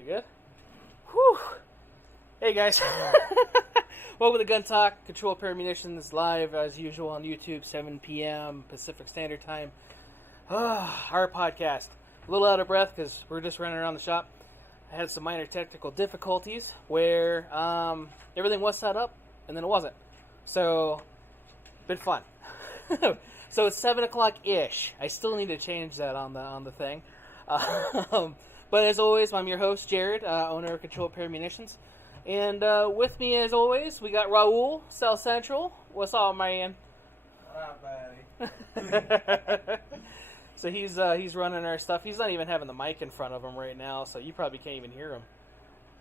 We good? Whew. Hey guys. Welcome to Gun Talk. Control Pair Munitions live as usual on YouTube, 7 p.m. Pacific Standard Time. Our podcast. A little out of breath because we're just running around the shop. I had some minor technical difficulties where everything was set up and then it wasn't. So, been fun. So it's 7 o'clock-ish. I still need to change that on the thing. But as always, I'm your host, Jared, owner of Control Pair Munitions. And with me, as always, we got Raul, South Central. What's up, man? What up, buddy? So he's running our stuff. He's not even having the mic in front of him right now, so you probably can't even hear him.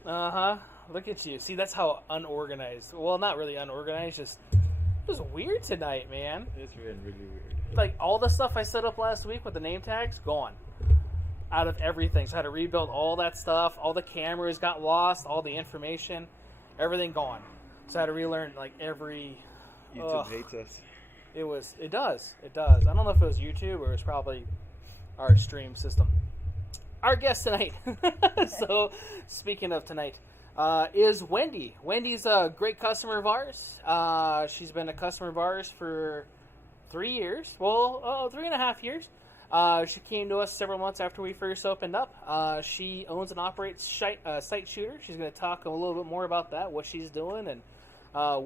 Uh-huh. Look at you. See, that's how unorganized. Well, not really unorganized, just it was weird tonight, man. It's been really weird. Like, all the stuff I set up last week with the name tags, gone. Out of everything. So I had to rebuild all that stuff. All the cameras got lost. All the information. Everything gone. So I had to relearn, like, every... YouTube hates us. It does. I don't know if it was YouTube or it was probably our stream system. Our guest tonight. So, speaking of tonight, is Wendy. Wendy's a great customer of ours. She's been a customer of ours for 3 years. Well, 3.5 years. She came to us several months after we first opened up. She owns and operates Site Shooter. She's going to talk a little bit more about that, what she's doing, and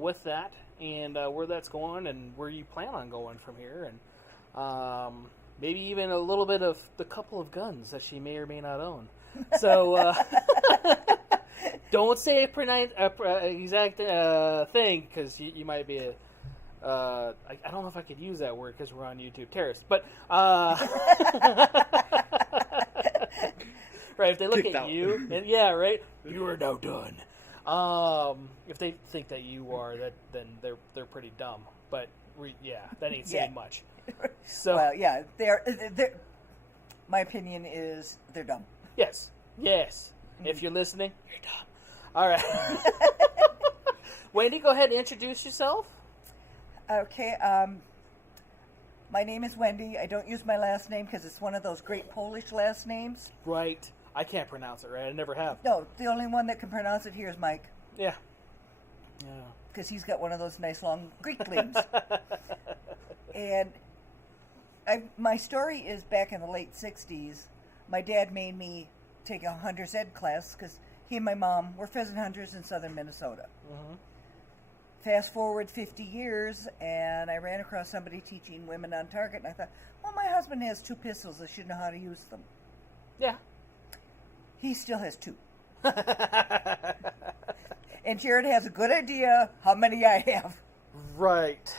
with that, and where that's going, and where you plan on going from here, and maybe even a little bit of the couple of guns that she may or may not own. So don't say exact thing, because you might be a... I don't know if I could use that word because we're on YouTube. Terrorist. But, right, if they look at you, and, yeah, right, you are now done. If they think that you are, then they're pretty dumb. But, that ain't saying much. So, well, yeah, they're, my opinion is they're dumb. Yes. Mm-hmm. If you're listening, you're dumb. All right. Wendy, go ahead and introduce yourself. Okay, my name is Wendy. I don't use my last name because it's one of those great Polish last names. Right. I can't pronounce it right. I never have. No, the only one that can pronounce it here is Mike. Yeah. Because he's got one of those nice long Greek names. And my story is back in the late 60s. My dad made me take a hunter's ed class because he and my mom were pheasant hunters in southern Minnesota. Mm-hmm. Fast forward 50 years, and I ran across somebody teaching women on target, and I thought, well, my husband has 2 pistols. I should know how to use them. Yeah. He still has 2. And Jared has a good idea how many I have. Right.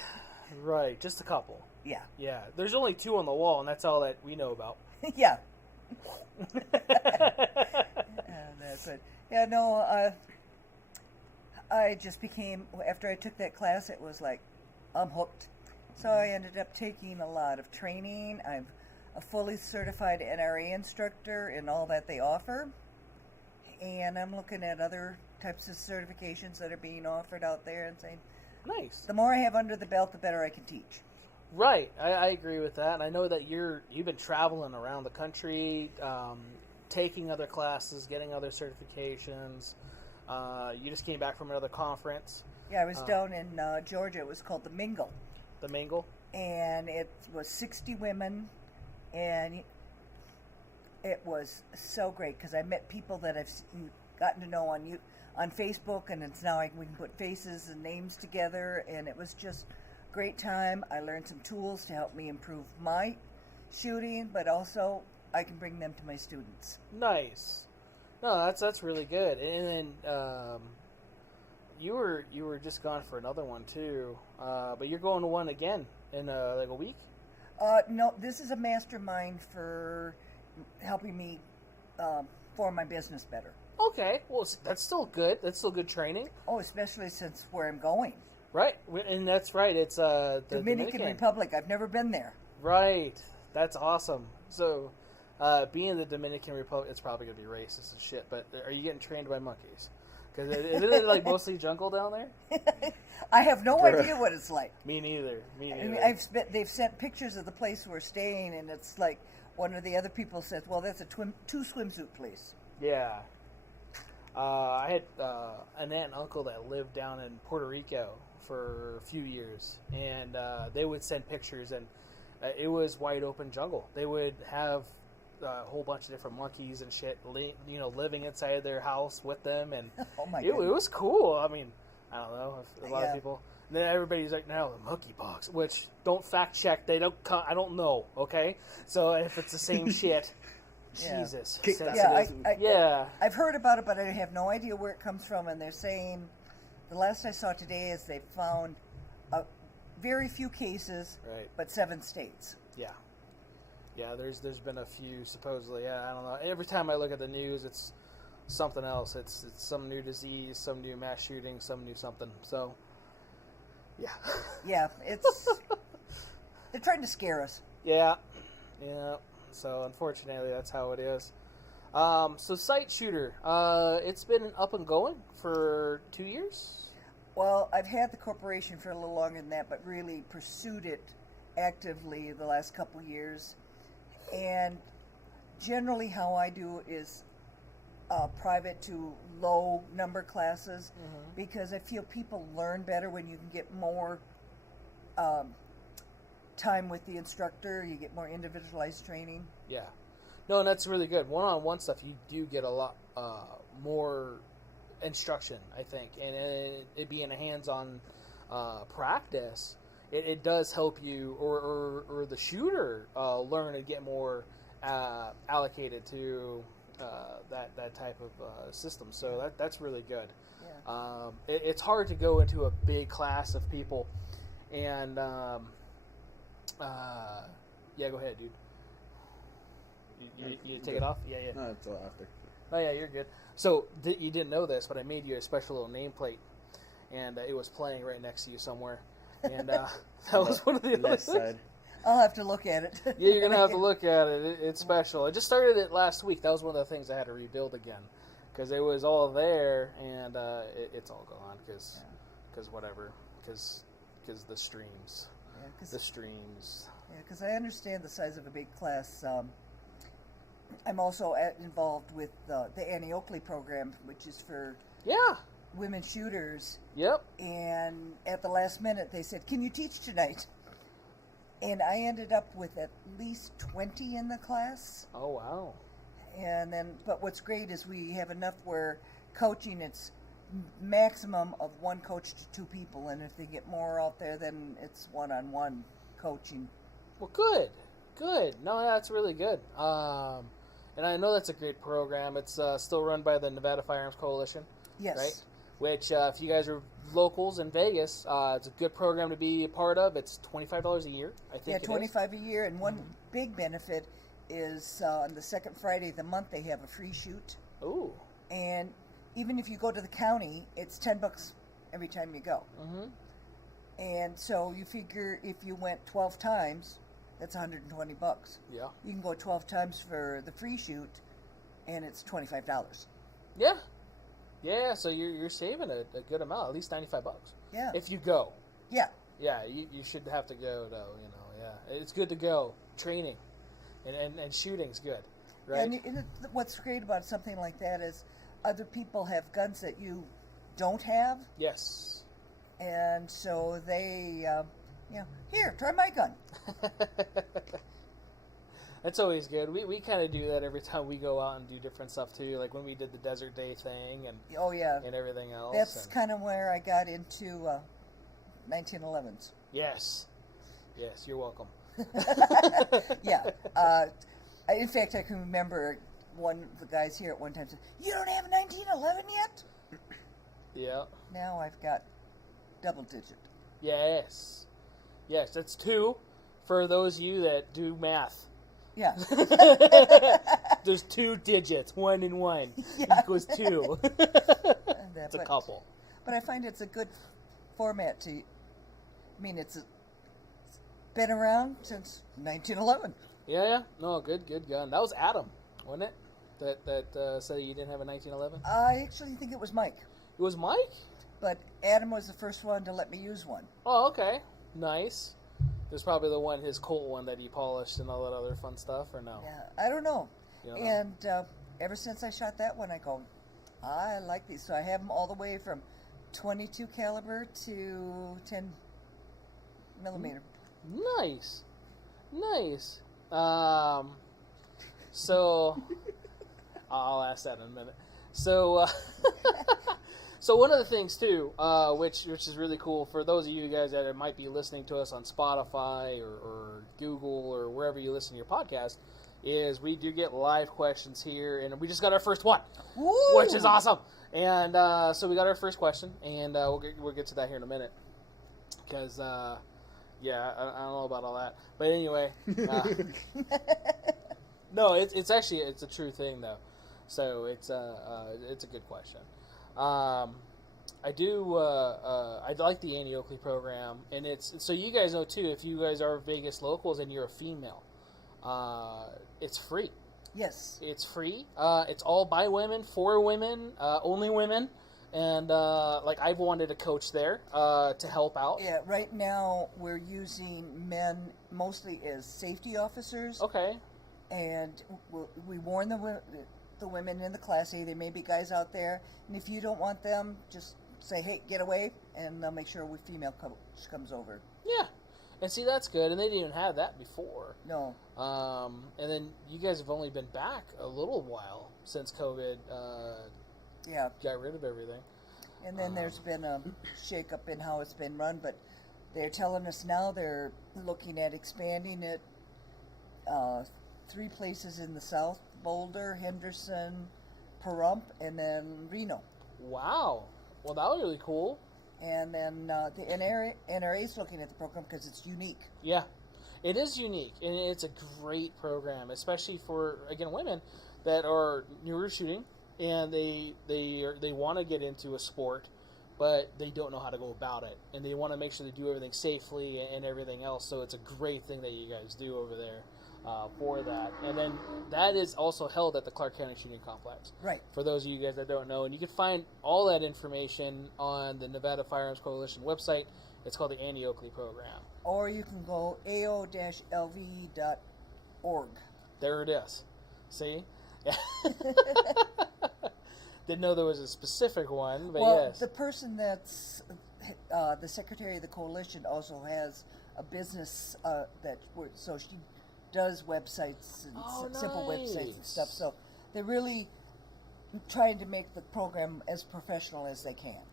Just a couple. Yeah. Yeah. There's only 2 on the wall, and that's all that we know about. Yeah. That's it. Yeah, no, I just became, after I took that class, it was like, I'm hooked. So I ended up taking a lot of training. I'm a fully certified NRA instructor in all that they offer. And I'm looking at other types of certifications that are being offered out there and saying, nice. The more I have under the belt, the better I can teach. Right. I agree with that. And I know that you've been traveling around the country, taking other classes, getting other certifications. You just came back from another conference. Yeah, I was down in Georgia. It was called the Mingle. The Mingle? And it was 60 women, and it was so great because I met people that I've gotten to know on Facebook, and it's now we can put faces and names together, and it was just a great time. I learned some tools to help me improve my shooting, but also I can bring them to my students. Nice. No, that's really good. And then you were just gone for another one too, but you're going to one again in like a week. No, this is a mastermind for helping me form my business better. Okay, well that's still good. That's still good training. Oh, especially since where I'm going. Right, and that's right. It's the Dominican Republic. I've never been there. Right, that's awesome. So. Being the Dominican Republic, it's probably going to be racist and shit, but are you getting trained by monkeys? Because isn't it like mostly jungle down there? I have no idea what it's like. Me neither. I mean, they've sent pictures of the place we're staying, and it's like one of the other people said, well, that's a 2 swimsuit place. Yeah. I had an aunt and uncle that lived down in Puerto Rico for a few years, and they would send pictures, and it was wide open jungle. They would have a whole bunch of different monkeys and shit, living inside their house with them, and Oh my it goodness. was cool. I mean, I don't know if a lot Yeah. of people. And then everybody's like, "No, the monkeypox," which don't fact check. They don't. I don't know. Okay, so if it's the same shit, Yeah. Jesus. Kick that sensitive. Yeah, Yeah. I've heard about it, but I have no idea where it comes from. And they're saying, the last I saw today is they found very few cases, Right. but 7 states. Yeah. Yeah, there's been a few supposedly. Yeah, I don't know. Every time I look at the news, it's something else. It's some new disease, some new mass shooting, some new something. So, yeah. Yeah, it's they're trying to scare us. Yeah. So unfortunately, that's how it is. So Sight Shooter, it's been up and going for 2 years. Well, I've had the corporation for a little longer than that, but really pursued it actively the last couple years. And generally, how I do is private to low number classes, because I feel people learn better when you can get more time with the instructor. You get more individualized training. Yeah. No, and that's really good. One-on-one stuff, you do get a lot more instruction, I think, and it being a hands-on practice, it does help you or the shooter learn and get more allocated to that type of system. So that's really good. Yeah. It's hard to go into a big class of people, and yeah, go ahead, dude. You take it off? Yeah. No, it's all after. Oh yeah, you're good. So you didn't know this, but I made you a special little nameplate, and it was playing right next to you somewhere, and that was one of the other Left things. side. I'll have to look at it. Yeah, you're gonna have to look at it. It's special. I just started it last week. That was one of the things I had to rebuild again, because it was all there, and it's all gone because whatever, because the streams, the streams. Yeah, because I understand the size of a big class. I'm also involved with the Oakley program, which is for Yeah. women shooters. Yep. And at the last minute, they said, "Can you teach tonight?" And I ended up with at least 20 in the class. Oh wow. And then, but what's great is we have enough where coaching, it's maximum of 1 coach to 2 people, and if they get more out there, then it's one-on-one coaching. Well, good. No, that's really good. And I know that's a great program. It's still run by the Nevada Firearms Coalition, Yes. right? Which, if you guys are locals in Vegas, it's a good program to be a part of. It's $25 a year, I think. Yeah, it is. $25 a year, and one big benefit is on the second Friday of the month they have a free shoot, Ooh. and even if you go to the county, it's $10 every time you go. Mm-hmm. And so you figure if you went 12 times, that's $120. Yeah. You can go 12 times for the free shoot, and it's $25. Yeah. Yeah. So you're saving a good amount, at least $95. Yeah. If you go. Yeah. Yeah. You should have to go though. Yeah. It's good to go. Training, and shooting's good, right? And what's great about something like that is other people have guns that you don't have, Yes. and so they, here, try my gun. That's always good. We kind of do that every time we go out and do different stuff too, like when we did the Desert Day thing and Oh yeah, everything else. that's and kind of where I got into 1911s. yes, you're welcome. Yeah. In fact, I can remember one of the guys here at one time said, "You don't have a 1911 yet?" Yeah. Now I've got double digit. Yes. That's 2 for those of you that do math. Yeah. There's 2 digits, 1 and 1 Yeah. equals 2. It's a But- couple. But I find it's a good format to. I mean, it's been around since 1911. Yeah. No, good gun. That was Adam, wasn't it? That said you didn't have a 1911. I actually think it was Mike, It was Mike. but Adam was the first one to let me use one. Oh, okay. Nice. There's probably the one, his Colt one that he polished and all that other fun stuff, or no? Yeah, I don't know. You don't know? And ever since I shot that one, I go, I like these. So I have them all the way from 22 caliber to 10 millimeter. Nice. So I'll ask that in a minute. So so one of the things too, which is really cool for those of you guys that might be listening to us on Spotify or Google or wherever you listen to your podcast, is we do get live questions here, and we just got our first one, which is awesome. And so we got our first question, and we'll get to that here in a minute, because yeah, I don't know about all that, but anyway, no, it's actually a true thing though, so it's a good question. I like the Annie Oakley program, and it's so you guys know too. If you guys are Vegas locals and you're a female, it's free. Yes. It's free. It's all by women, for women, only women. And like I've wanted a coach there to help out. Yeah, right now we're using men mostly as safety officers. Okay. And we warn the women in the Class A. There may be guys out there. And if you don't want them, just say, hey, get away. And they'll make sure a female coach comes over. Yeah. And see, that's good. And they didn't even have that before. No. And then you guys have only been back a little while since COVID got rid of everything. And then there's been a shake-up in how it's been run. But they're telling us now they're looking at expanding it 3 places in the south: Boulder, Henderson, Pahrump, and then Reno. Wow. Well, that was really cool. And then the NRA is looking at the program because it's unique. Yeah, it is unique, and it's a great program, especially for, again, women that are newer shooting, and they want to get into a sport, but they don't know how to go about it, and they want to make sure they do everything safely and everything else. So it's a great thing that you guys do over there for that. And then that is also held at the Clark County Shooting Complex. Right. For those of you guys that don't know, and you can find all that information on the Nevada Firearms Coalition website. It's called the Annie Oakley Program. Or you can go ao-lv.org. There it is. See? Didn't know there was a specific one, but well, yes. The person that's the secretary of the coalition also has a business so she does websites and simple websites and stuff. So they're really trying to make the program as professional as they can.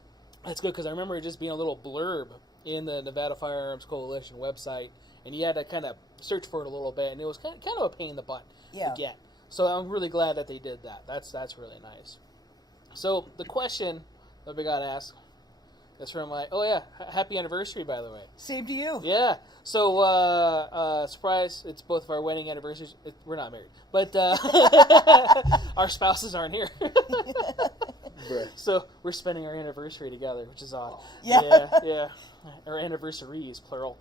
That's good, because I remember it just being a little blurb in the Nevada Firearms Coalition website, and you had to kind of search for it a little bit, and it was kind of a pain in the butt to get. So I'm really glad that they did that. That's really nice. So the question that we got asked is from happy anniversary, by the way. Same to you. Yeah. So surprise, it's both of our wedding anniversaries. We're not married, but our spouses aren't here. So we're spending our anniversary together, which is odd. Yeah. Our anniversaries, plural.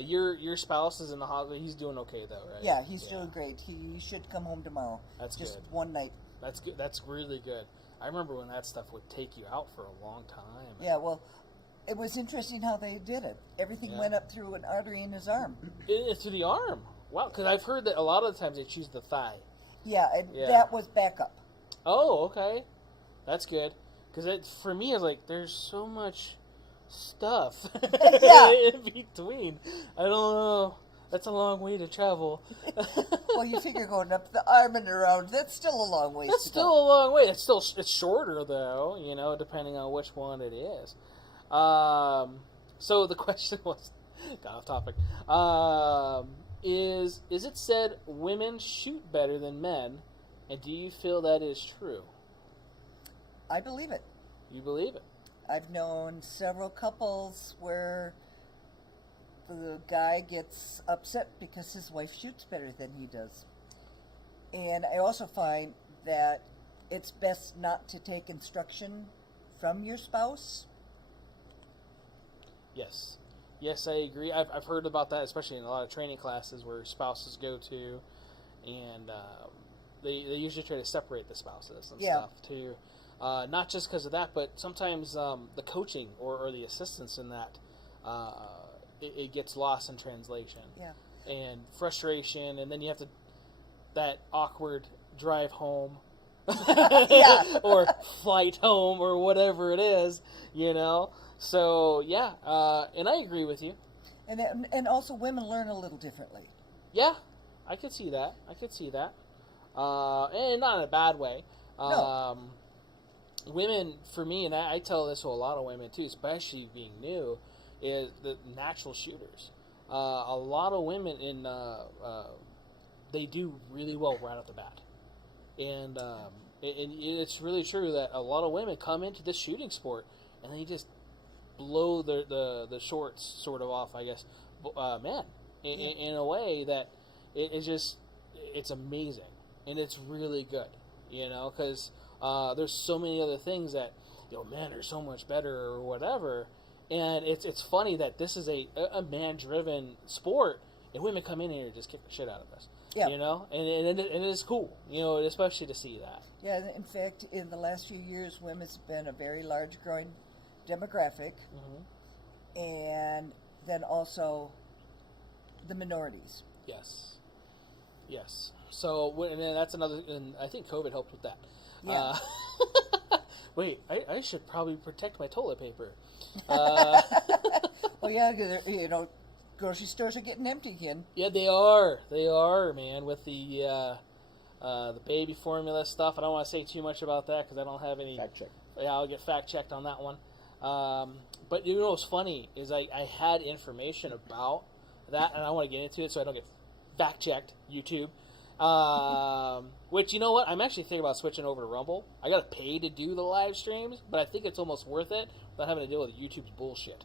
Your spouse is in the hospital. He's doing okay though, right? Yeah, he's doing great. He should come home tomorrow. That's just good. One night. That's good. That's really good. I remember when that stuff would take you out for a long time. Yeah, well, it was interesting how they did it. Everything went up through an artery in his arm. It's through the arm. Wow, because I've heard that a lot of the times they choose the thigh. Yeah, that was backup. Oh, okay. That's good. Because for me, it's like, there's so much stuff in between. I don't know. That's a long way to travel. Well, you figure going up the arm and around, that's still a long way. That's still a long way. It's shorter, though, depending on which one it is. So the question was, got off topic, is it said women shoot better than men, and do you feel that is true? I believe it. You believe it? I've known several couples where the guy gets upset because his wife shoots better than he does. And I also find that it's best not to take instruction from your spouse. Yes, I agree. I've heard about that, especially in a lot of training classes where spouses go to, and they usually try to separate the spouses and stuff too. Not just because of that, but sometimes the coaching or the assistance in that, it gets lost in translation. Yeah. And frustration, and then you have to, that awkward drive home. Yeah. Or flight home or whatever it is, So yeah, and I agree with you. And also women learn a little differently. Yeah, I could see that. And not in a bad way. No. Women, for me, and I tell this to a lot of women too, especially being new, is the natural shooters. A lot of women they do really well right off the bat, and it's really true that a lot of women come into this shooting sport and they just blow the shorts sort of off, I guess, men in a way that it's amazing and it's really good, because there's so many other things that men are so much better or whatever, and it's funny that this is a man-driven sport and women come in here and just kick the shit out of us. Yeah. And it is cool, especially to see that. Yeah, in fact, in the last few years, women's been a very large growing demographic, and then also the minorities. Yes. So, and then that's another, and I think COVID helped with that. Yeah. Wait, I should probably protect my toilet paper. Well, yeah, grocery stores are getting empty again. Yeah, they are, man, with the baby formula stuff. I don't want to say too much about that because I don't have any... Fact check. Yeah, I'll get fact-checked on that one. But what's funny is I had information about that, and I want to get into it so I don't get fact-checked, YouTube. Which, you know what? I'm actually thinking about switching over to Rumble. I got to pay to do the live streams, but I think it's almost worth it without having to deal with YouTube's bullshit.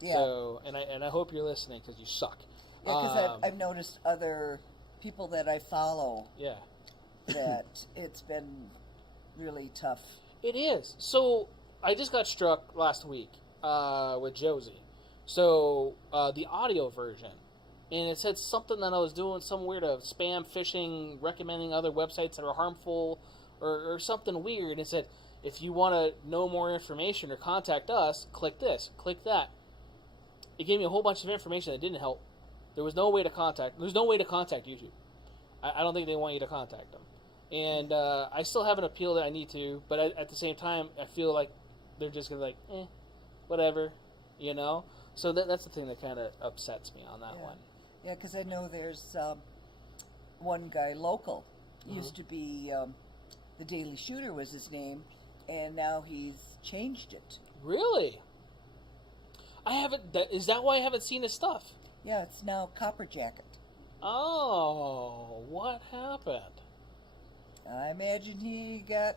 Yeah. So, and I hope you're listening because you suck. Yeah, because I've noticed other people that I follow. Yeah. That it's been really tough. It is. So I just got struck last week with Josie. So the audio version, and it said something that I was doing some weird of spam phishing, recommending other websites that are harmful, or something weird. And it said, if you want to know more information or contact us, click this, click that. It gave me a whole bunch of information that didn't help. There's no way to contact YouTube. I don't think they want you to contact them. And I still have an appeal that I need to, but at the same time, I feel like they're just going to whatever, So that's the thing that kind of upsets me on that one. Yeah, because I know there's one guy local. Used to be the Daily Shooter was his name, and now he's changed it. Really? Is that why I haven't seen his stuff? Yeah, it's now Copper Jacket. Oh, what happened? I imagine he got...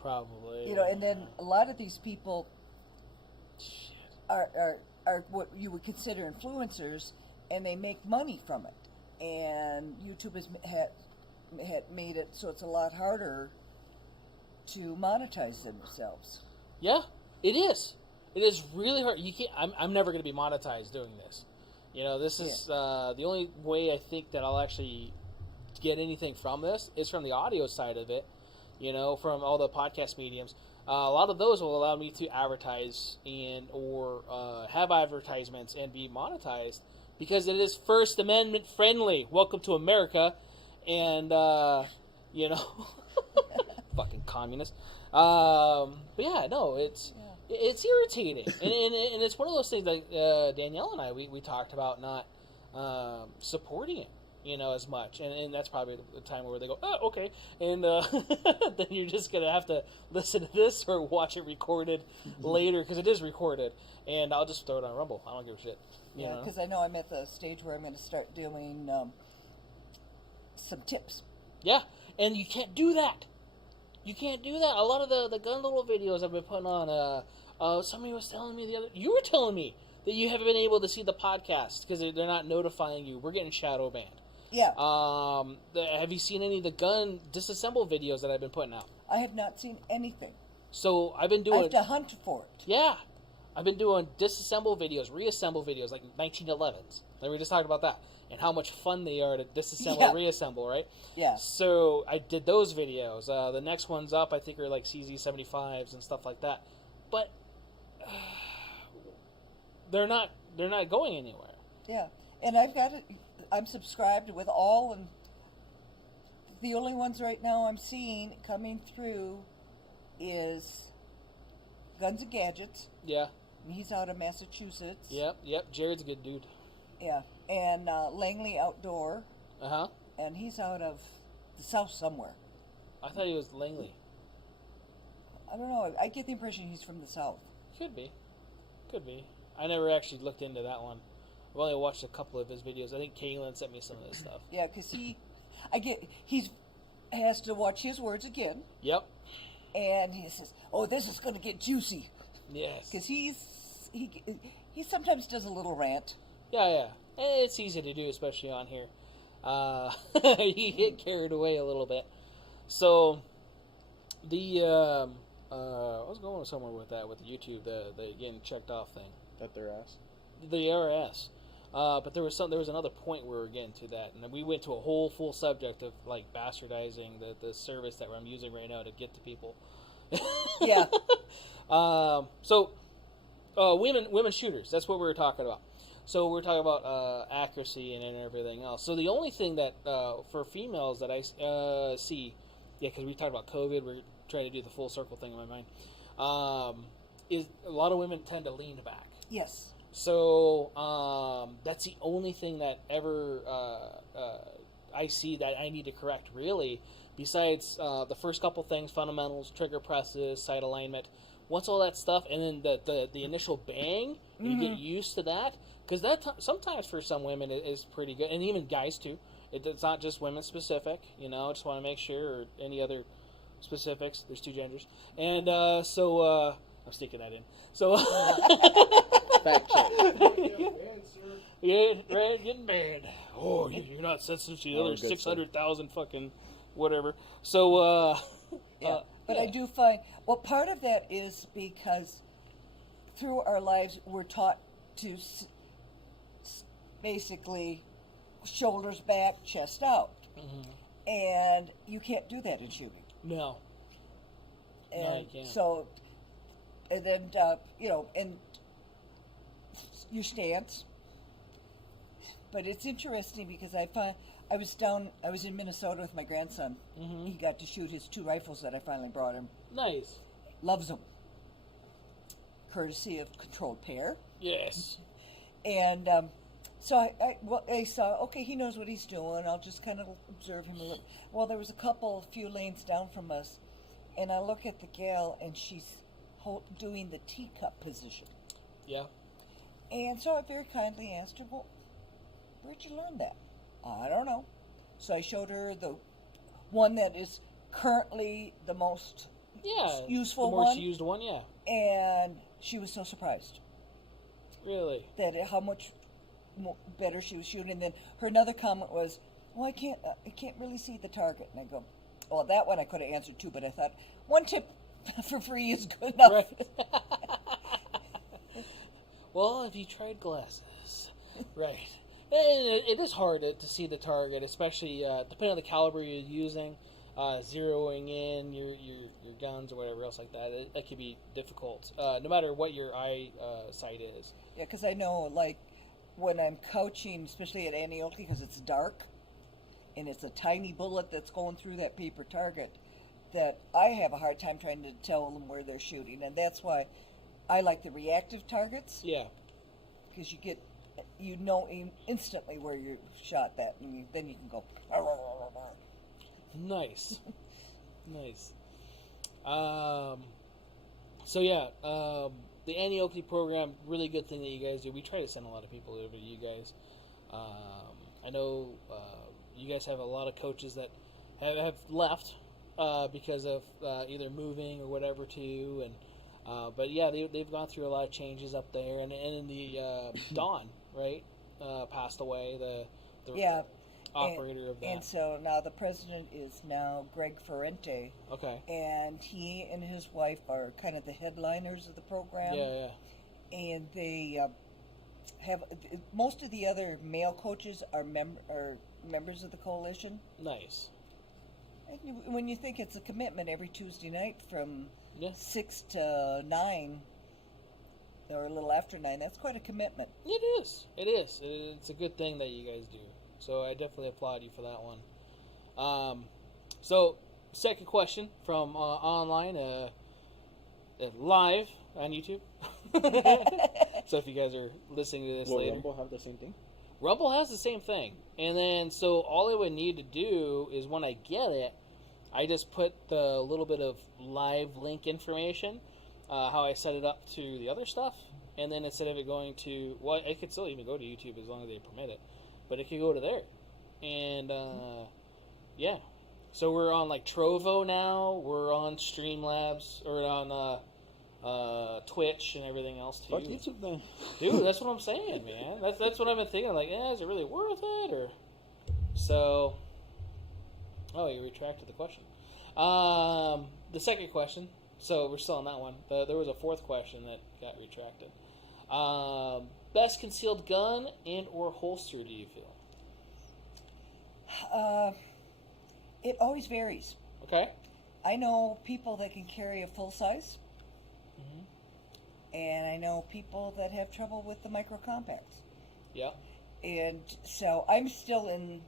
Probably. and then a lot of these people are what you would consider influencers, and they make money from it. And YouTube has had made it so it's a lot harder to monetize themselves. Yeah, it is. It is really hard. You can't. I'm never going to be monetized doing this. This is the only way I think that I'll actually get anything from this is from the audio side of it. From all the podcast mediums. A lot of those will allow me to advertise or have advertisements and be monetized because it is First Amendment friendly. Welcome to America, and fucking communist. But yeah, no, it's irritating, and it's one of those things like Danielle and I we talked about not supporting it. As much. And that's probably the time where they go, oh, okay. And then you're just going to have to listen to this or watch it recorded later because it is recorded. And I'll just throw it on Rumble. I don't give a shit. Yeah, because I know I'm at the stage where I'm going to start doing some tips. Yeah, and you can't do that. You can't do that. A lot of the gun little videos I've been putting on, somebody was telling me you were telling me that you haven't been able to see the podcast because they're not notifying you. We're getting shadow banned. Yeah. Have you seen any of the gun disassemble videos that I've been putting out? I have not seen anything. So I've been doing... I have to hunt for it. Yeah. I've been doing disassemble videos, reassemble videos, like 1911s. Like we just talked about that. And how much fun they are to disassemble and reassemble, right? Yeah. So I did those videos. The next ones up, I think, are like CZ75s and stuff like that. But they're not going anywhere. Yeah. And I'm subscribed with the only ones right now I'm seeing coming through is Guns and Gadgets. Yeah. He's out of Massachusetts. Yep. Jared's a good dude. Yeah. And Langley Outdoor. Uh-huh. And he's out of the South somewhere. I thought he was Langley. I don't know. I get the impression he's from the South. Could be. I never actually looked into that one. I've only watched a couple of his videos. I think Kaylin sent me some of this stuff. Yeah, because he has to watch his words again. Yep. And he says, "Oh, this is going to get juicy." Yes. Because he sometimes does a little rant. Yeah. It's easy to do, especially on here. He get carried away a little bit. So, I was going somewhere with that, with YouTube, the getting checked off thing. At their ass. The IRS. But there was another point where we were getting to that, and we went to a whole full subject of like bastardizing the service that I'm using right now to get to people. Yeah. So women shooters. That's what we were talking about. So we're talking about accuracy and everything else. So the only thing that for females that I see, because we talked about COVID, we're trying to do the full circle thing in my mind. Is a lot of women tend to lean back. Yes. So that's the only thing that ever I see that I need to correct, really, besides the first couple things, fundamentals, trigger presses, sight alignment. Once all that stuff, and then the initial bang, you get used to that, because sometimes for some women it is pretty good, and even guys too. It's not just women specific, I just want to make sure, or any other specifics. There's two genders, and so I'm sticking that in. So Fact check. yeah, right, getting banned. Oh, you're not sensitive to the other 600,000 fucking whatever. So yeah. But I do find, well, part of that is because through our lives we're taught to basically shoulders back, chest out. And you can't do that in shooting. No. And no, you can't. So, and then, and your stance. But it's interesting because I was in Minnesota with my grandson. He got to shoot his 2 rifles that I finally brought him. Nice. Loves them. Courtesy of Controlled Pair. Yes. And so I saw, okay, he knows what he's doing. I'll just kind of observe him a little. Well, there was a few lanes down from us, and I look at the gal, and she's doing the teacup position. Yeah. And so I very kindly asked her, well, where'd you learn that? I don't know. So I showed her the one that is currently the most useful one. The most used one, yeah. And she was so surprised. Really? That how much better she was shooting. And then her another comment was, well, I can't really see the target. And I go, well, that one I could have answered too, but I thought one tip for free is good enough. Right. Well, have you tried glasses? Right. And it is hard to see the target, especially depending on the caliber you're using, zeroing in your guns or whatever else like that. That can be difficult, no matter what your eye sight is. Yeah, because I know, like, when I'm couching, especially at Annuity, because it's dark, and it's a tiny bullet that's going through that paper target, that I have a hard time trying to tell them where they're shooting, and that's why I like the reactive targets. Yeah. Because you know instantly where you shot that, and then you can go. Nice. Nice. So yeah, the Annuity Program, really good thing that you guys do. We try to send a lot of people over to you guys. I know you guys have a lot of coaches that have left because of either moving or whatever too, and but yeah, they've gone through a lot of changes up there, and in the Dawn, right, passed away, the operator of that. And so now the president is now Greg Ferrente. Okay. And he and his wife are kind of the headliners of the program. Yeah. And they have most of the other male coaches are members of the coalition. Nice. And when you think it's a commitment every Tuesday night from 6 to 9, or a little after 9, that's quite a commitment. It is. It's a good thing that you guys do. So I definitely applaud you for that one. So, second question from online, live on YouTube. So if you guys are listening to this Will later. Rumble have the same thing? Rumble has the same thing. And then, so all I would need to do is when I get it, I just put the little bit of live link information, how I set it up to the other stuff. And then instead of it going to, well, it could still even go to YouTube as long as they permit it. But it could go to there. And, yeah. So we're on, like, Trovo now. We're on Streamlabs, or on Twitch and everything else, too. Fuck YouTube, then. Dude, that's what I'm saying, man. That's what I've been thinking. Like, is it really worth it? Or so, oh, you retracted the question. The second question. So we're still on that one. There was a fourth question that got retracted. Best concealed gun and or holster, do you feel? It always varies. Okay. I know people that can carry a full size, Mm-hmm. and I know people that have trouble with the micro compacts. Yeah. And so I'm still in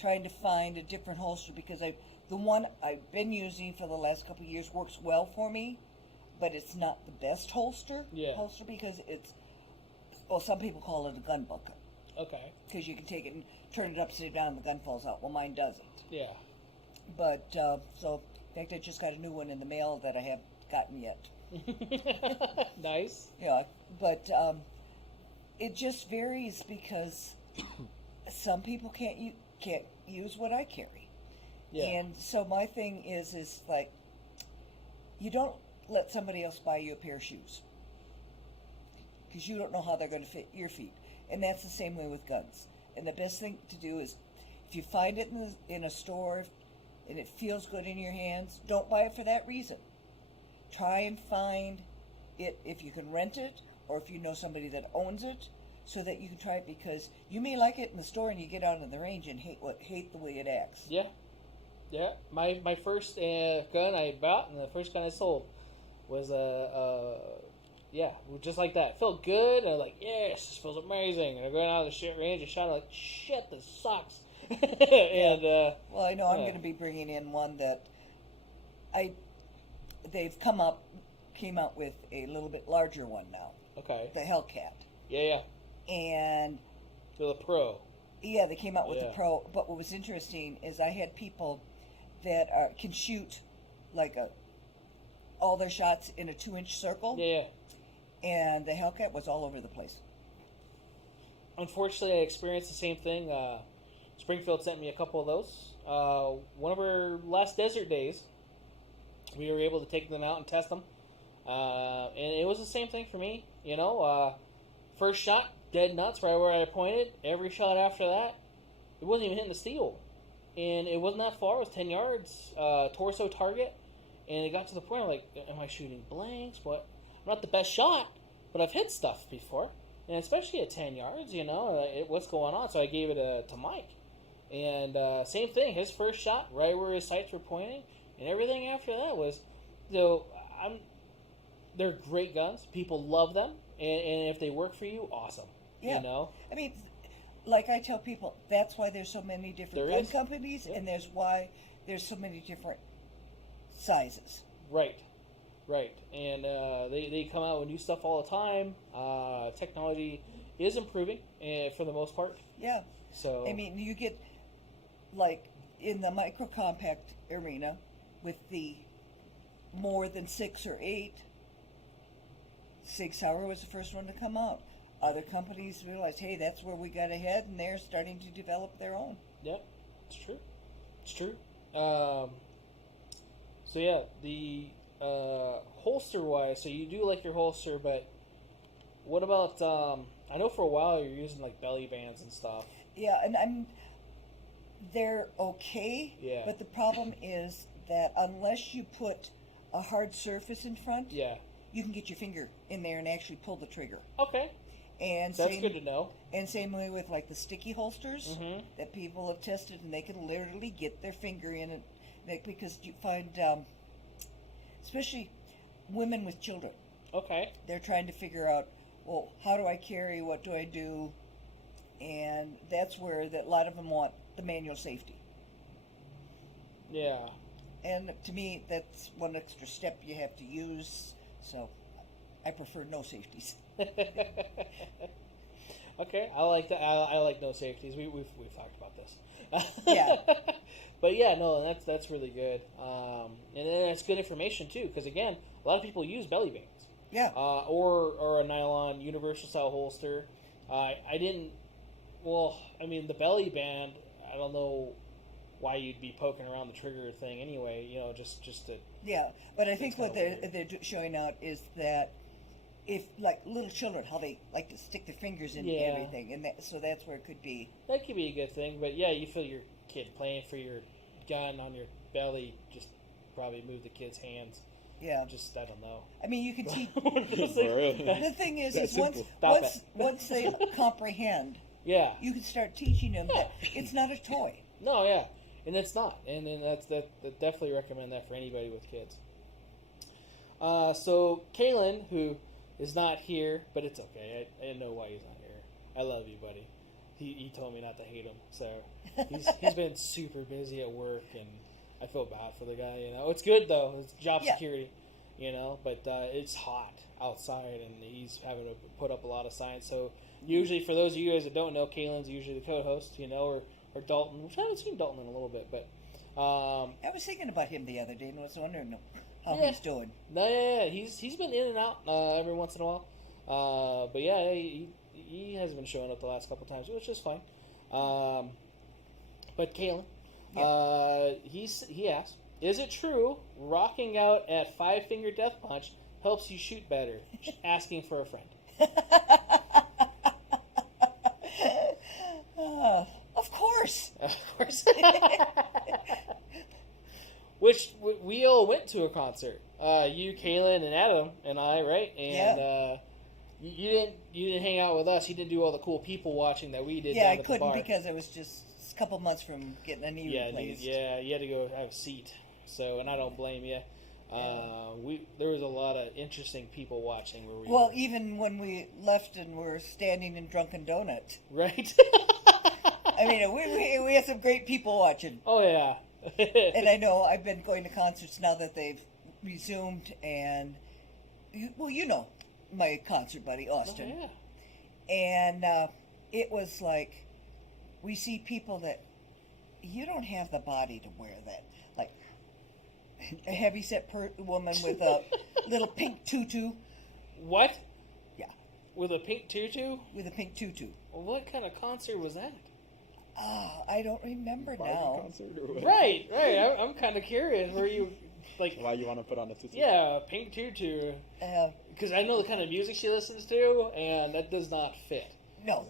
trying to find a different holster because the one I've been using for the last couple of years works well for me, but it's not the best holster. Yeah. Holster because it's, well, some people call it a gun bucket Okay. because you can take it and turn it upside down and the gun falls out. Well, mine doesn't. Yeah. But so in fact, I just got a new one in the mail that I haven't gotten yet. Nice. Yeah, but it just varies because some people can't use what I carry. Yeah. And so my thing is like, you don't let somebody else buy you a pair of shoes because you don't know how they're going to fit your feet. And that's the same way with guns. And the best thing to do is, if you find it in a store and it feels good in your hands, don't buy it for that reason. Try and find it if you can rent it or if you know somebody that owns it, so that you can try it, because you may like it in the store and you get out in the range and hate the way it acts. Yeah. Yeah. My first gun I bought and the first gun I sold was just like that. It felt good, and I was like, yes, this feels amazing. And I go out of the shit range and shot, like, shit, this sucks. And well, I know I'm going to be bringing in one that they've came out with a little bit larger one now. Okay. The Hellcat. Yeah. And So the Pro. yeah, they came out with Yeah. the Pro. But what was interesting is I had people that can shoot like all their shots in a 2-inch circle. Yeah. And the Hellcat was all over the place. Unfortunately, I experienced the same thing. Springfield sent me a couple of those. One of our last desert days, we were able to take them out and test them. And it was the same thing for me. You know, first shot, dead nuts right where I pointed. Every shot after that, it wasn't even hitting the steel. And it wasn't that far. It was 10 yards, torso target. And it got to the point where, like, am I shooting blanks? What? I'm not the best shot, but I've hit stuff before. And especially at 10 yards, you know, what's going on? So I gave it to Mike. And same thing, his first shot, right where his sights were pointing. And everything after that was, they're great guns. People love them. And if they work for you, awesome. Yeah. You know? I mean, like I tell people, that's why there's so many different gun companies, Yeah. and there's why there's so many different sizes. Right. And they come out with new stuff all the time. Technology is improving for the most part. Yeah. So I mean, you get, like, in the micro compact arena with the more than 6 or 8, Sig Sauer was the first one to come out. Other companies realized, hey, that's where we got ahead, and they're starting to develop their own. yeah, it's true. So yeah, the holster wise, so you do like your holster, but what about I know for a while you're using like belly bands and stuff. Yeah, and they're okay. Yeah. But the problem is that unless you put a hard surface in front, Yeah. you can get your finger in there and actually pull the trigger. Okay. And That's good to know. And same way with like the sticky holsters Mhm. that people have tested, and they can literally get their finger in it, because you find, especially women with children, Okay. they're trying to figure out, well, how do I carry? What do I do? And that's where a lot of them want the manual safety. Yeah. And to me, that's one extra step you have to use. So I prefer no safeties. Okay, I like that. I like no safeties. We've talked about this. Yeah. But yeah, no, that's really good. And then it's good information too, because again, a lot of people use belly bands. Yeah. Or a nylon universal style holster. I didn't. Well, I mean, the belly band. I don't know why you'd be poking around the trigger thing anyway. You know, just to. Yeah, but I think what they're showing out is that if, like, little children, how they like to stick their fingers in everything, and so that's where it could be. That could be a good thing, but yeah, you feel your kid playing for your gun on your belly, just probably move the kid's hands. Yeah. Just, I don't know. I mean, you can teach. Really? The thing is That's once they comprehend, yeah, you can start teaching them that it's not a toy. No, yeah, and it's not, and that definitely recommend that for anybody with kids. So Kalen, who is not here, but it's okay. I know why he's not here. I love you, buddy. He told me not to hate him, so he's been super busy at work, and I feel bad for the guy. You know, it's good though. It's job security, you know. But it's hot outside, and he's having to put up a lot of signs. So usually, for those of you guys that don't know, Kalen's usually the co-host, you know, or Dalton, which I haven't seen Dalton in a little bit, but I was thinking about him the other day and was wondering how he's doing. No, yeah, he's been in and out every once in a while. But yeah, he hasn't been showing up the last couple times, which is fine. But Kalen, he asked, is it true rocking out at 5-finger death punch helps you shoot better? Asking for a friend. Of course. Of course. Which we all went to a concert. You, Kaylin, and Adam, and I, right? And you didn't hang out with us. You didn't do all the cool people watching that we did. Yeah, down I at the couldn't bar. because I was just a couple months from getting a knee replaced. Yeah, you had to go have a seat. So, and I don't blame you. There was a lot of interesting people watching. Well, even when we left and were standing in Drunken Donut. Right. I mean, we had some great people watching. Oh yeah. And I know I've been going to concerts now that they've resumed, and well, you know, my concert buddy Austin. Oh, yeah. And it was like we see people that you don't have the body to wear that, like a heavyset woman with a little pink tutu. What? Yeah. With a pink tutu? With a pink tutu. Well, what kind of concert was that? I don't remember now. Concert or what? Right. I'm kind of curious. Were you like? Why you want to put on a tutu? Yeah, pink tutu. Because I know the kind of music she listens to, and that does not fit. No.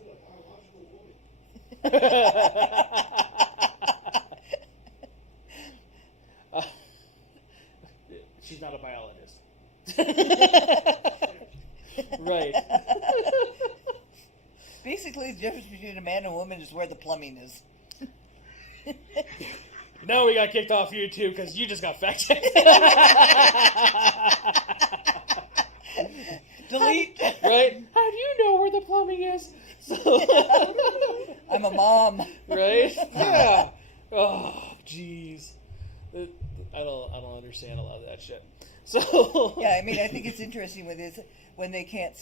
She's not a biologist. Right. Basically, the difference between a man and a woman is where the plumbing is. Now we got kicked off YouTube because you just got fact-checked. Delete. Right? How do you know where the plumbing is? So I'm a mom. Right? Yeah. Oh, jeez. I don't understand a lot of that shit. So Yeah, I mean, I think it's interesting with this when they can't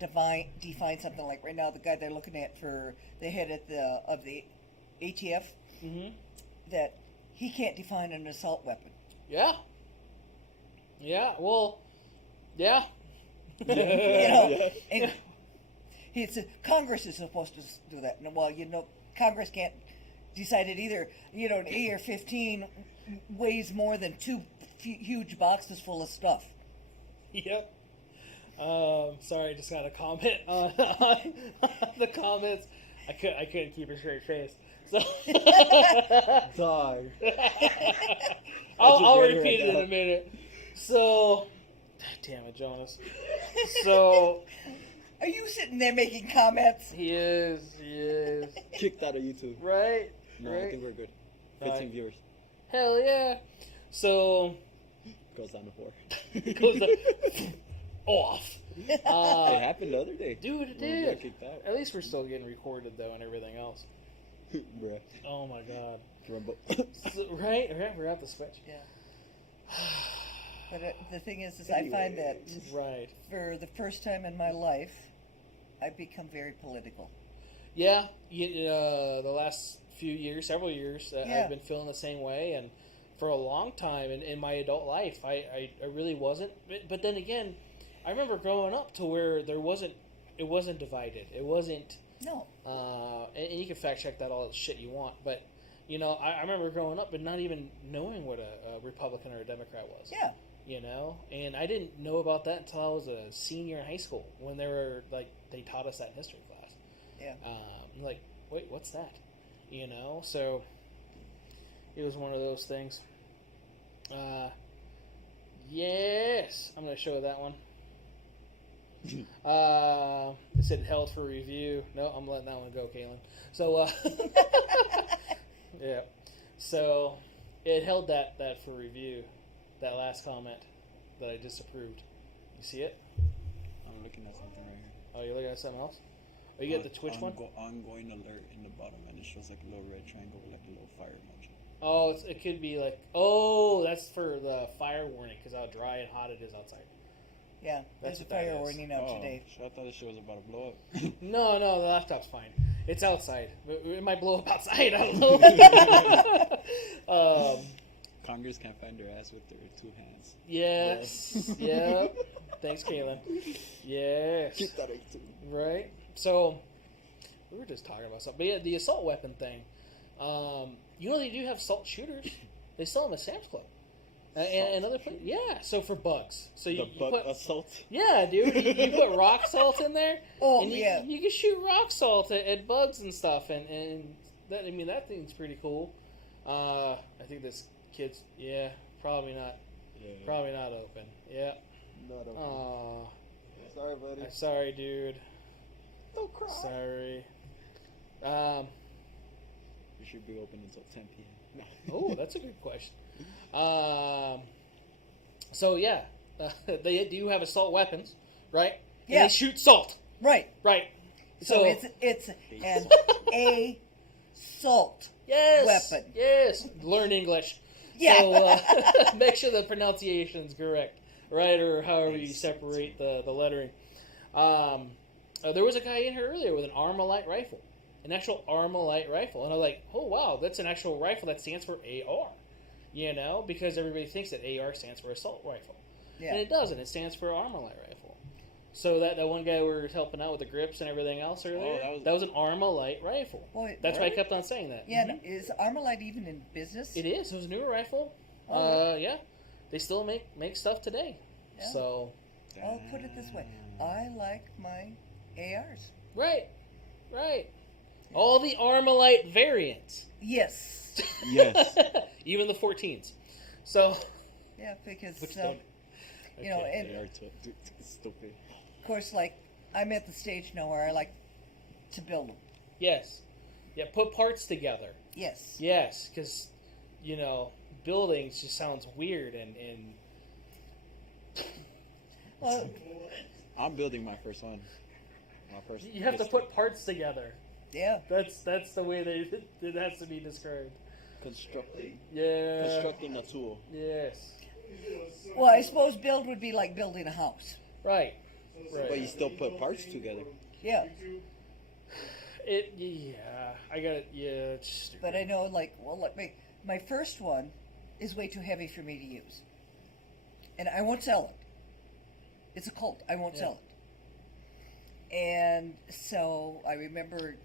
define something like right now the guy they're looking at for the head of the ATF, that he can't define an assault weapon. Yeah. Yeah. Well. Yeah. You know, and Congress is supposed to do that. Well, you know, Congress can't decide it either. You know, an AR-15 weighs more than 2 huge boxes full of stuff. Yep. Sorry, I just got a comment on the comments. I couldn't keep a straight face. So Dog. I'll repeat it in a minute. So, damn it, Jonas. So, are you sitting there making comments? He is. Kicked out of YouTube. Right? No, right? I think we're good. 15 viewers. Hell yeah. So, Goes down to 4. goes off. It happened the other day. Dude, it When we did. got kicked out. At least we're still getting recorded, though, and everything else. Bruh. Oh my god. Rumble. Right? We're at the switch. Yeah. But the thing is I find that Right. for the first time in my life, I've become very political. Yeah. The last few years, several years, Yeah. I've been feeling the same way, and for a long time in my adult life, I really wasn't. But then again, I remember growing up to where it wasn't divided. It wasn't. No. And you can fact check that all the shit you want, but I remember growing up and not even knowing what a Republican or a Democrat was. Yeah. And I didn't know about that until I was a senior in high school when they taught us that in history class. Yeah. Like, wait, what's that? So it was one of those things. Yes, I'm going to show that one. It said held for review. No, I'm letting that one go, Kaylin. So, yeah. So, it held that for review, that last comment that I disapproved. You see it? I'm looking at something right here. Oh, you're looking at something else? Oh, you get the Twitch one? Ongoing alert in the bottom, and it shows like a little red triangle with like a little fire emoji. Oh, it could be like, that's for the fire warning, because how dry and hot it is outside. Yeah, That's there's a what that fire is. warning out today. So I thought this shit was about to blow up. No, the laptop's fine. It's outside. It might blow up outside. I don't know. Congress can't find their ass with their two hands. Yes. Yep. Thanks, Kaylin. Yes. Keep that out too. Right. So we were just talking about something. But yeah, the assault weapon thing. They do have assault shooters. They sell them at Sam's Club. And other places. Yeah. So for bugs. So you put assault. Yeah, dude. You put rock salt in there. Oh, and yeah. You can shoot rock salt at bugs and stuff, and that thing's pretty cool. I think this kid's probably not. Yeah. Probably not open. Yeah. Not open. Oh. Sorry, buddy. I'm sorry, dude. Don't cry. Sorry. We should be open until 10 p.m. Oh, that's a good question. So yeah, they do have assault weapons, right? And Yeah. they shoot salt, Right. right? So it's an assault yes, weapon. Yes, learn English. Yeah. So make sure the pronunciation's correct, right, or however you separate the lettering. There was a guy in here earlier with an Armalite rifle, an actual Armalite rifle, and I was like, oh wow, that's an actual rifle that stands for AR. Because everybody thinks that AR stands for assault rifle. Yeah. And it doesn't. It stands for Armalite rifle. So that one guy we were helping out with the grips and everything else earlier, that was an Armalite rifle. Boy, That's why I kept on saying that. Yeah, is Armalite even in business? It is. It was a newer rifle. Oh, Yeah. They still make stuff today. Yeah. So. I'll put it this way. I like my ARs. Right. All the Armalite variants. Yes. Yes. Even the 14s. So. Yeah, because, Which and They are stupid. of course, like, I'm at the stage now where I like to build them. Yes. Yeah, put parts together. Yes. Yes, because, buildings just sounds weird and Well, I'm building my first one. you have to put parts together. yeah. That's the way it has to be described. Constructing a tool. Yes. Well, I suppose build would be like building a house. Right. But you still put parts together. Yeah. I got it. Yeah, it's stupid. But I know, like my first one is way too heavy for me to use. And I won't sell it. It's a cult. I won't sell it. And so I remember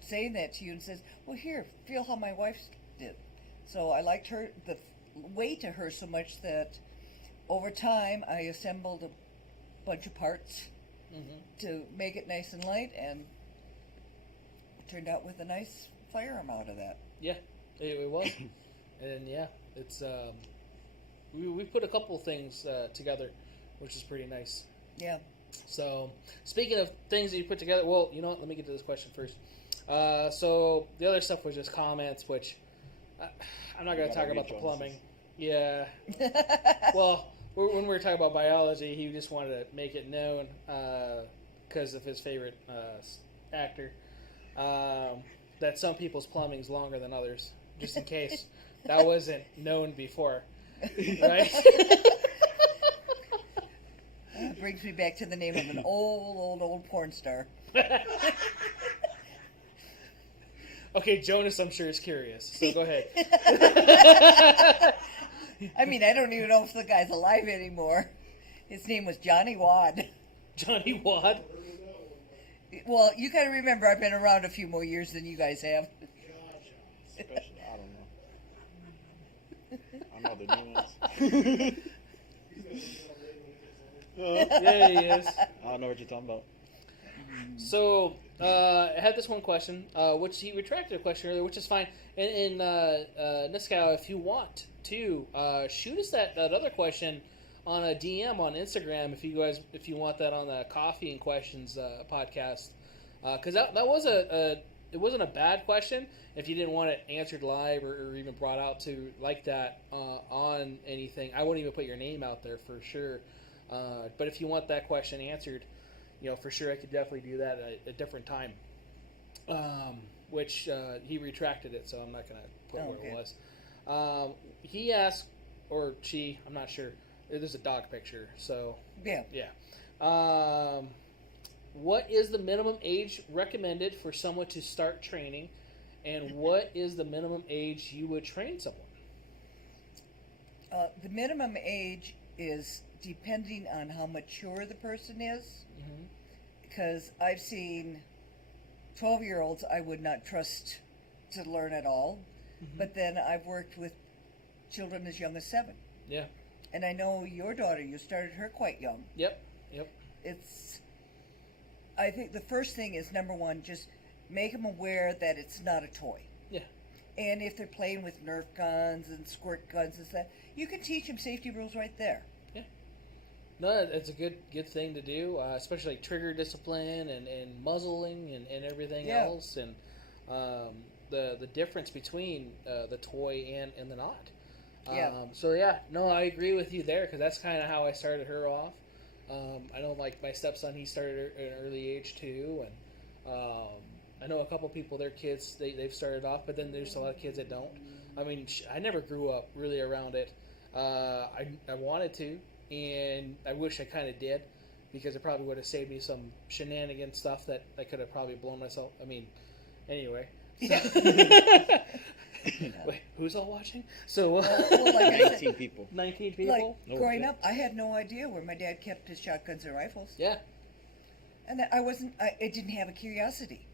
saying that to you and says, well, here, feel how my wife did. So I liked the weight of her so much that over time I assembled a bunch of parts to make it nice and light, and it turned out with a nice firearm out of that. Yeah, it was. And yeah, it's we put a couple of things together, which is pretty nice. Yeah. So, speaking of things that you put together, well, you know what? Let me get to this question first. So, the other stuff was just comments, which I'm not going to talk about the plumbing. Yeah. Well, when we were talking about biology, he just wanted to make it known because of his favorite actor. that some people's plumbing's longer than others, just in case that wasn't known before, right? That brings me back to the name of an old porn star. Okay, Jonas, I'm sure is curious, so go ahead. I mean, I don't even know if the guy's alive anymore. His name was Johnny Wad. Johnny Wad? Well, you got to remember, I've been around a few more years than you guys have. Especially, I don't know. I know the new ones. Yeah, he is. I don't know what you're talking about. So, I had this one question, which he retracted a question earlier, which is fine. And Niskow, if you want to, shoot us that other question on a DM on Instagram if you want that on the Coffee and Questions podcast, because that was it wasn't a bad question. If you didn't want it answered live or even brought out to like that on anything, I wouldn't even put your name out there for sure. But if you want that question answered, for sure I could definitely do that at a different time. Which he retracted it, so I'm not going to put where it was. He asked, or she, I'm not sure. There's a dog picture, so yeah. What is the minimum age recommended for someone to start training, and what is the minimum age you would train someone? The minimum age is depending on how mature the person is, because I've seen 12-year-olds I would not trust to learn at all, but then I've worked with children as young as 7. Yeah. And I know your daughter, you started her quite young. Yep. I think the first thing is, number one, just make them aware that it's not a toy. Yeah. And if they're playing with Nerf guns and squirt guns and stuff, you can teach them safety rules right there. Yeah. No, it's a good thing to do, especially like trigger discipline and muzzling and everything else, and the difference between the toy and the knot. So I agree with you there, because that's kind of how I started her off. I know, like my stepson, he started at an early age too, and I know a couple people, their kids, they've started off, but then there's a lot of kids that don't. I mean, I never grew up really around it. I wanted to, and I wish I kind of did, because it probably would have saved me some shenanigan stuff that I could have probably blown myself. I mean, anyway. Wait, who's all watching? So, like 19 people. 19 people? Like, growing up, I had no idea where my dad kept his shotguns and rifles. Yeah. And I didn't have a curiosity.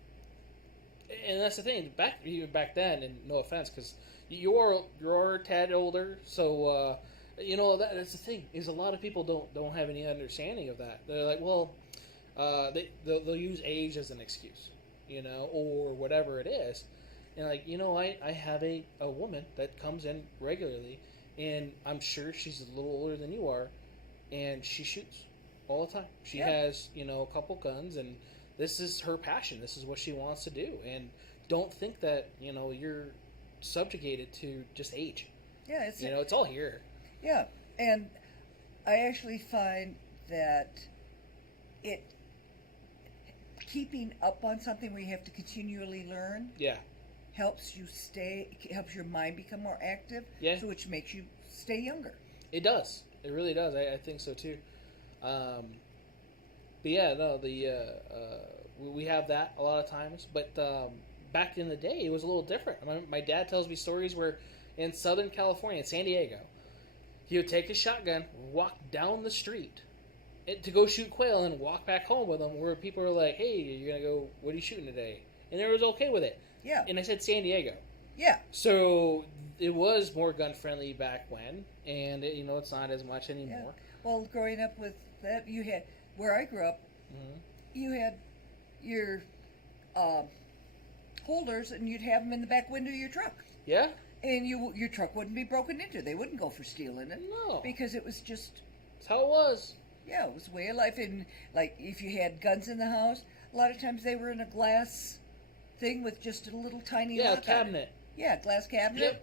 And that's the thing, even back then, and no offense, because you're a tad older, so, that's the thing, is a lot of people don't have any understanding of that. They're like, well, they'll use age as an excuse, or whatever it is. And I have a woman that comes in regularly, and I'm sure she's a little older than you are, and she shoots all the time. She has, a couple guns, and this is her passion. This is what she wants to do. And don't think that, you're subjugated to just age. Yeah, it's all here. Yeah, and I actually find that keeping up on something where you have to continually learn. Yeah. Helps your mind become more active. Yeah. So which makes you stay younger. It does. It really does. I think so too. But yeah, no, we have that a lot of times. But back in the day, it was a little different. My dad tells me stories where in Southern California, in San Diego, he would take his shotgun, walk down the street to go shoot quail, and walk back home with them, where people are like, "Hey, you're gonna go? What are you shooting today?" And they was okay with it. Yeah. And I said San Diego. Yeah. So it was more gun friendly back when, and it's not as much anymore. Yeah. Well, growing up with that, you had, where I grew up, you had your holders, and you'd have them in the back window of your truck. Yeah. And your truck wouldn't be broken into. They wouldn't go for stealing it. No. Because it was just... That's how it was. Yeah, it was a way of life. And, like, if you had guns in the house, a lot of times they were in a glass thing with just a little tiny lock cabinet. on it. Yeah, glass cabinet,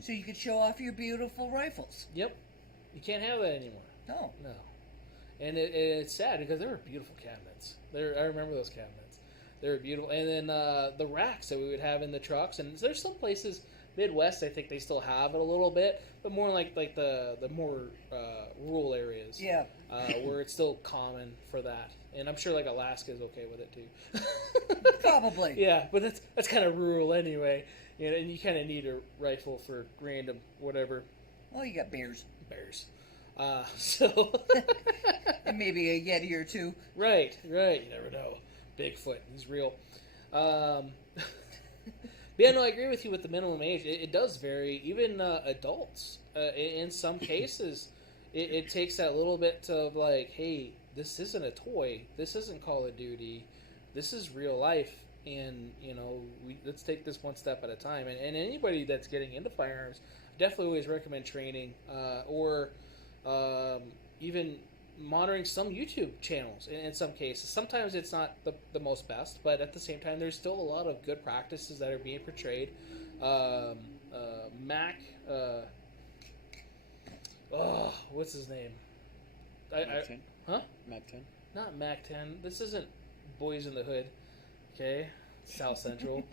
so you could show off your beautiful rifles. Yep. You can't have that anymore. No. And it's sad, because they were beautiful cabinets. I remember those cabinets. They were beautiful. And then the racks that we would have in the trucks. And there's some places, Midwest, I think they still have it a little bit, but more like the more rural areas. Yeah. Where it's still common for that. And I'm sure like Alaska is okay with it too. Probably. Yeah, but that's kind of rural anyway. You know, and you kind of need a rifle for random whatever. Well, you got bears. So. And maybe a Yeti or two. Right. You never know. Bigfoot, he's real. But yeah, no, I agree with you with the minimum age. It does vary. Even adults, in some cases, it takes that little bit of like, hey, this isn't a toy. This isn't Call of Duty. This is real life. And, you know, let's take this one step at a time. And anybody that's getting into firearms, definitely always recommend training or even monitoring some YouTube channels in some cases. Sometimes it's not the most best, but at the same time, there's still a lot of good practices that are being portrayed. What's his name? Mac 10? Huh? Mac 10? Not Mac 10. This isn't Boys in the Hood. Okay? South Central.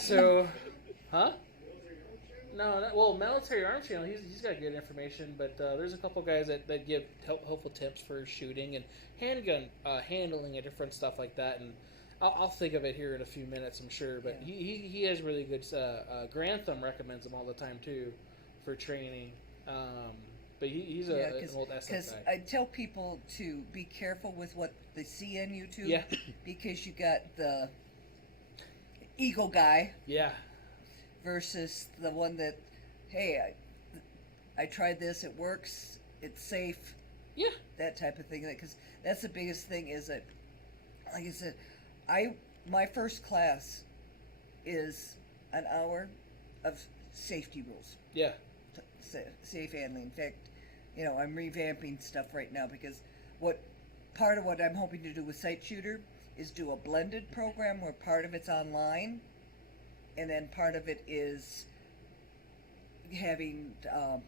So, huh? No, Military Arms Channel, he's got good information, but there's a couple guys that give helpful tips for shooting and handgun handling and different stuff like that, and I'll think of it here in a few minutes, I'm sure, but yeah. he has really good, Grantham recommends them all the time, too, for training, but he's an old SF guy. Because I tell people to be careful with what they see on YouTube, yeah. Because you got the Eagle guy. Yeah. Versus the one that, hey, I tried this, it works, it's safe. Yeah. That type of thing. Because that's the biggest thing is that, like I said, my first class is an hour of safety rules. Yeah. Safe handling. In fact, I'm revamping stuff right now because part of what I'm hoping to do with Sight Shooter is do a blended program where part of it's online and then part of it is having a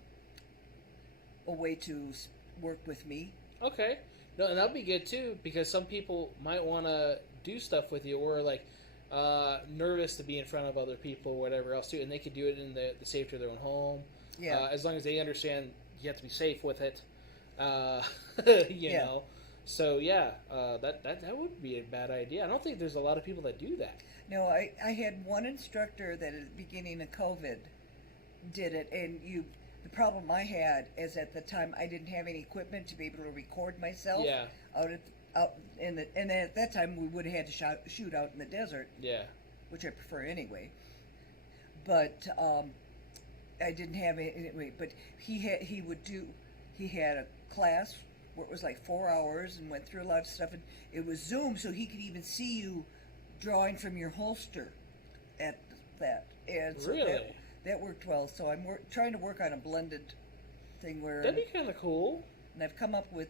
way to work with me. Okay. No, and that'd be good too, because some people might want to do stuff with you, or like nervous to be in front of other people, or whatever else too, and they could do it in the safety of their own home. Yeah. As long as they understand you have to be safe with it. You know. So yeah, that would be a bad idea. I don't think there's a lot of people that do that. No, I had one instructor that at the beginning of COVID did it, and the problem I had is at the time I didn't have any equipment to be able to record myself. Yeah. And at that time we would have had to shoot out in the desert. Yeah. Which I prefer anyway. But I didn't have it anyway. But he had a class where it was like 4 hours and went through a lot of stuff, and it was Zoom, so he could even see you drawing from your holster at that. And so really? That worked well. So I'm trying to work on a blended thing where... That'd be kind of cool. And I've come up with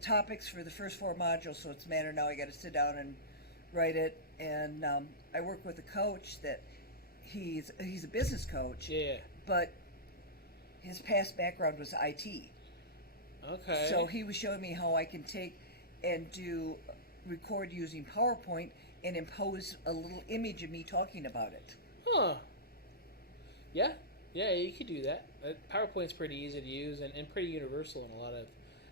topics for the first 4 modules, so it's a matter now I got to sit down and write it. And I work with a coach that he's a business coach. Yeah. But his past background was IT. Okay. So he was showing me how I can take and record using PowerPoint and impose a little image of me talking about it. Huh. Yeah, you could do that. PowerPoint's pretty easy to use and pretty universal in a lot of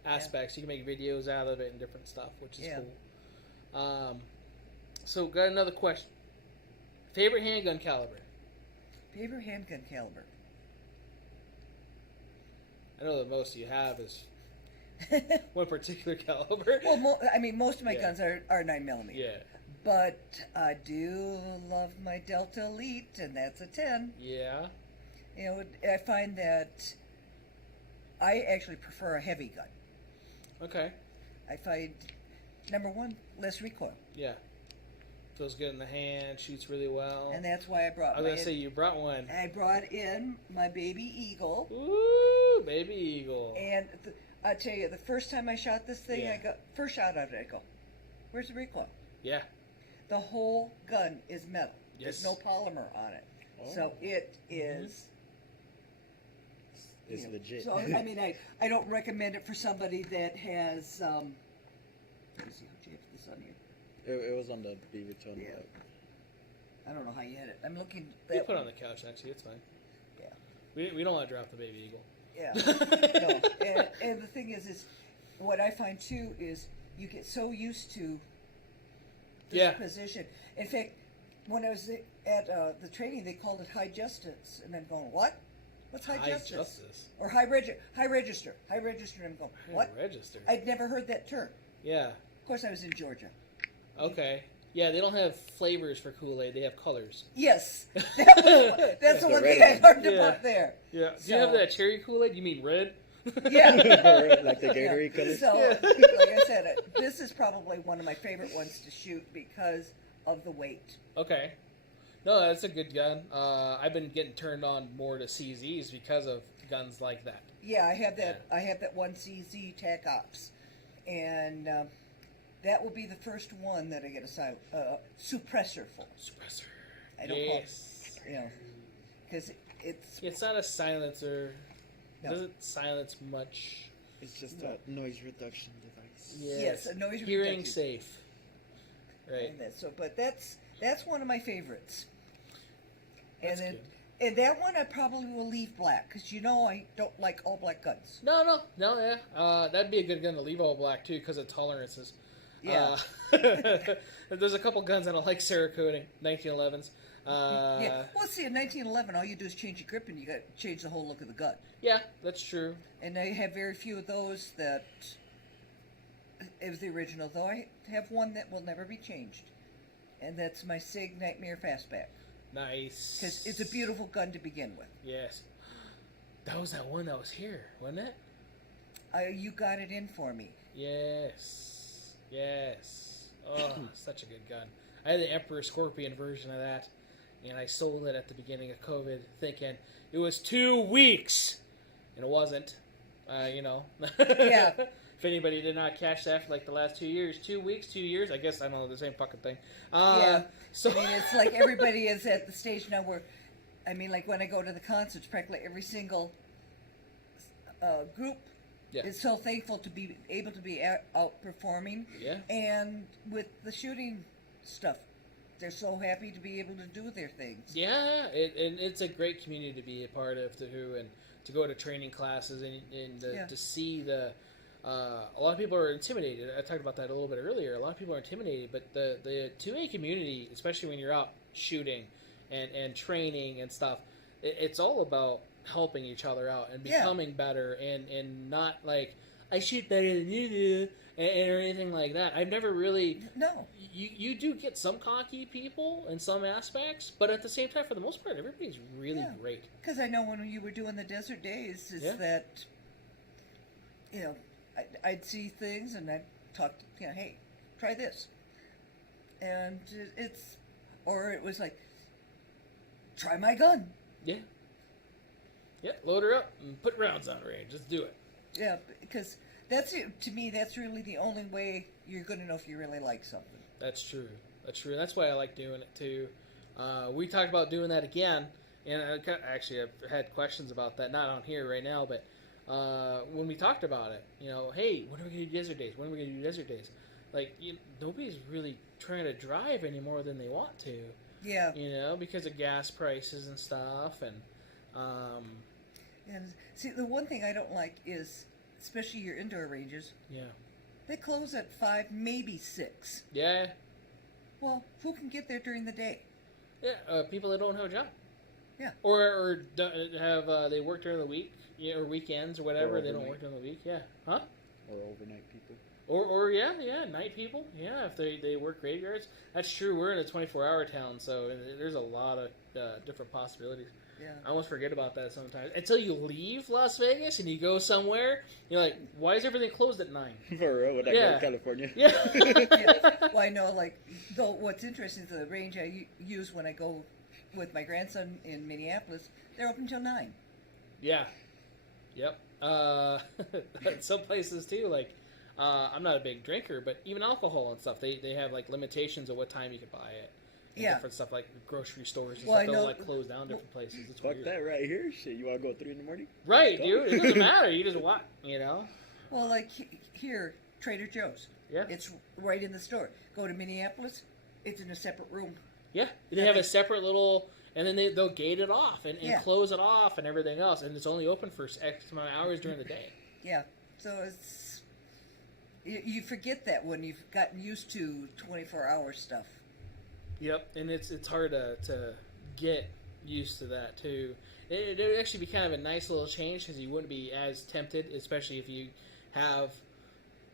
aspects. You can make videos out of it and different stuff, which is cool. So got another question. Favorite handgun caliber? Favorite handgun caliber? I know that most you have is one particular caliber. Well, most of my guns are 9mm. Yeah. But I do love my Delta Elite, and that's a 10. Yeah. I find that I actually prefer a heavy gun. Okay. I find, number one, less recoil. Yeah. Feels good in the hand, shoots really well. And that's why I brought I was going to say, you brought one. I brought in my Baby Eagle. Ooh, Baby Eagle. And I tell you, the first time I shot this thing, first shot out of it, I go, where's the recoil? Yeah. The whole gun is metal. Yes. There's no polymer on it. Oh. So it is... It's legit. So, I don't recommend it for somebody that has... let me see, how do you have this on It was on the Beaverton. Yeah. I don't know how you had it. I'm looking. You put it on the couch next to you. It's fine. Yeah. We don't want to drop the baby eagle. Yeah. No. And the thing is what I find too is you get so used to this position. In fact, when I was at the training, they called it high justice, and I'm going, what? What's high justice? Or high register? High register. And I'm going, what? High register. I'd never heard that term. Yeah. Of course, I was in Georgia. Okay. Yeah, they don't have flavors for Kool-Aid. They have colors. Yes. That's the one thing I learned about there. Yeah. Do you have that cherry Kool-Aid? You mean red? Yeah. Like the Gatorade color? So, like I said, this is probably one of my favorite ones to shoot because of the weight. Okay. No, that's a good gun. I've been getting turned on more to CZs because of guns like that. Yeah, I have that. I have that one CZ TAC Ops, and that will be the first one that I get a suppressor for. Suppressor. I don't call it, because it's not a silencer. No. It doesn't silence much. It's just a noise reduction device. Yes, a noise hearing reduction. safe. Right. But that's one of my favorites. That's and then, good. and that one I probably will leave black because I don't like all black guns. No, yeah. That'd be a good gun to leave all black too because of tolerances. Yeah. There's a couple guns I don't like Cerakoting, 1911s. Yeah. Well, see, in 1911, all you do is change your grip and you got to change the whole look of the gun. Yeah, that's true. And I have very few of those that is the original, though I have one that will never be changed. And that's my SIG Nightmare Fastback. Nice. Because it's a beautiful gun to begin with. Yes. That was that one that was here, wasn't it? You got it in for me. Yes. Oh, such a good gun. I had the Emperor Scorpion version of that, and I sold it at the beginning of COVID thinking it was 2 weeks, and it wasn't. Yeah. If anybody did not catch that for like the last 2 years, 2 weeks, 2 years, I guess I don't know, the same fucking thing. Yeah. So it's like everybody is at the stage now where, like when I go to the concerts, practically every single group is so thankful to be able to be out performing. Yeah. And with the shooting stuff, they're so happy to be able to do their things. Yeah, and it's a great community to be a part of too, and to go to training classes and to see the. A lot of people are intimidated. I talked about that a little bit earlier. A lot of people are intimidated, but the 2A community, especially when you're out shooting and training and stuff, it's all about helping each other out and becoming better and not like, I shoot better than you do or anything like that. I've never really... No. You do get some cocky people in some aspects, but at the same time, for the most part, everybody's really great. Because I know when you were doing the Desert Days, that, I'd see things and I'd talk, hey, try this. And it was like, try my gun. Yeah. Yeah, load her up and put rounds on range. Just do it. Yeah, because to me, that's really the only way you're going to know if you really like something. That's true. That's why I like doing it too. We talked about doing that again, and I've had questions about that, not on here right now, but when we talked about it, hey, when are we going to do Desert Days? When are we going to do Desert Days? Like, nobody's really trying to drive any more than they want to. Yeah. Because of gas prices and stuff, and see, the one thing I don't like is, especially your indoor ranges. Yeah. They close at 5, maybe 6. Yeah. Well, who can get there during the day? Yeah, people that don't have a job. Yeah. Or have they work during the week, or weekends or whatever. They don't work during the week. Yeah. Huh? Or overnight people. Or night people. Yeah, if they work graveyards. That's true. We're in a 24-hour town, so there's a lot of different possibilities. Yeah. I almost forget about that sometimes. Until you leave Las Vegas and you go somewhere, you're like, why is everything closed at 9? For real, when I go to California. Yeah. Well, I know, though what's interesting is the range I use when I go with my grandson in Minneapolis, they're open until 9. Yeah. Yep. Some places, too, like, I'm not a big drinker, but even alcohol and stuff, they have, limitations of what time you can buy it. Different stuff like grocery stores and stuff don't close down different places. It's fuck weird. that right here. Shit, you want to go 3 in the morning? Right, dude. It doesn't matter. You just walk, Well, here, Trader Joe's. Yeah. It's right in the store. Go to Minneapolis, it's in a separate room. Yeah, they have a separate little, and then they'll gate it off and close it off and everything else, and it's only open for X amount of hours during the day. Yeah, so it's you forget that when you've gotten used to 24-hour stuff. Yep, and it's hard to get used to that too. It would actually be kind of a nice little change because you wouldn't be as tempted, especially if you have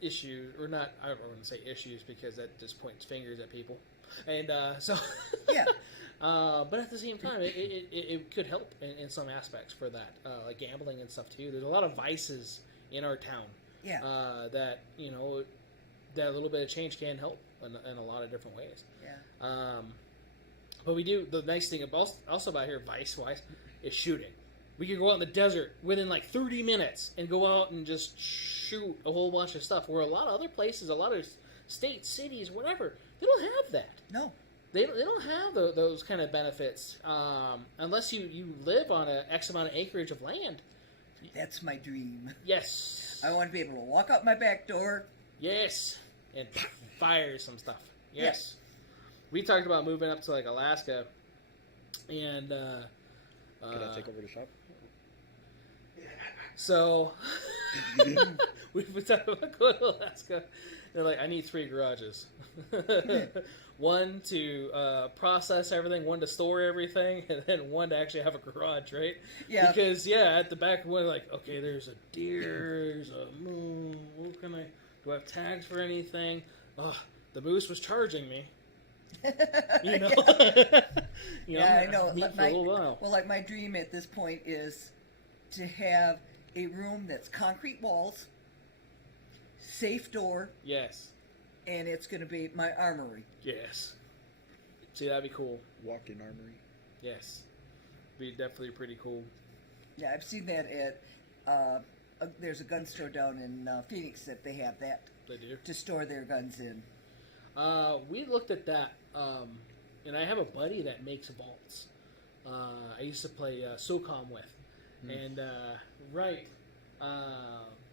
issues, or not, I don't want to say issues because that just points fingers at people. And so, yeah. But at the same time, it could help in some aspects for that, like gambling and stuff too. There's a lot of vices in our town. Yeah. That that a little bit of change can help in a lot of different ways. Yeah. But we do, the nice thing also about here, vice-wise, is shooting. We could go out in the desert within like 30 minutes and go out and just shoot a whole bunch of stuff. Where a lot of other places, a lot of states, cities, whatever, they don't have that. No. They don't have those kind of benefits unless you live on a X amount of acreage of land. That's my dream. Yes. I want to be able to walk out my back door. Yes. And fire some stuff. Yes. We talked about moving up to like Alaska, and Could I take over the shop? So we've been talking about going to Alaska. They're like, I need 3 garages. One to process everything, one to store everything, and then one to actually have a garage, right? Yeah. Because at the back we're like, okay, there's a deer, there's a moon. What can I? Do I have tags for anything? The moose was charging me. You know. I know. For a little while. Well, like my dream at this point is to have a room that's concrete walls, safe door. Yes. And it's going to be my armory. Yes. See, that'd be cool. Walk-in armory. Yes. Be definitely pretty cool. Yeah, I've seen that at. There's a gun store down in Phoenix that they have that. They do. To store their guns in. We looked at that, and I have a buddy that makes vaults. I used to play SOCOM with, and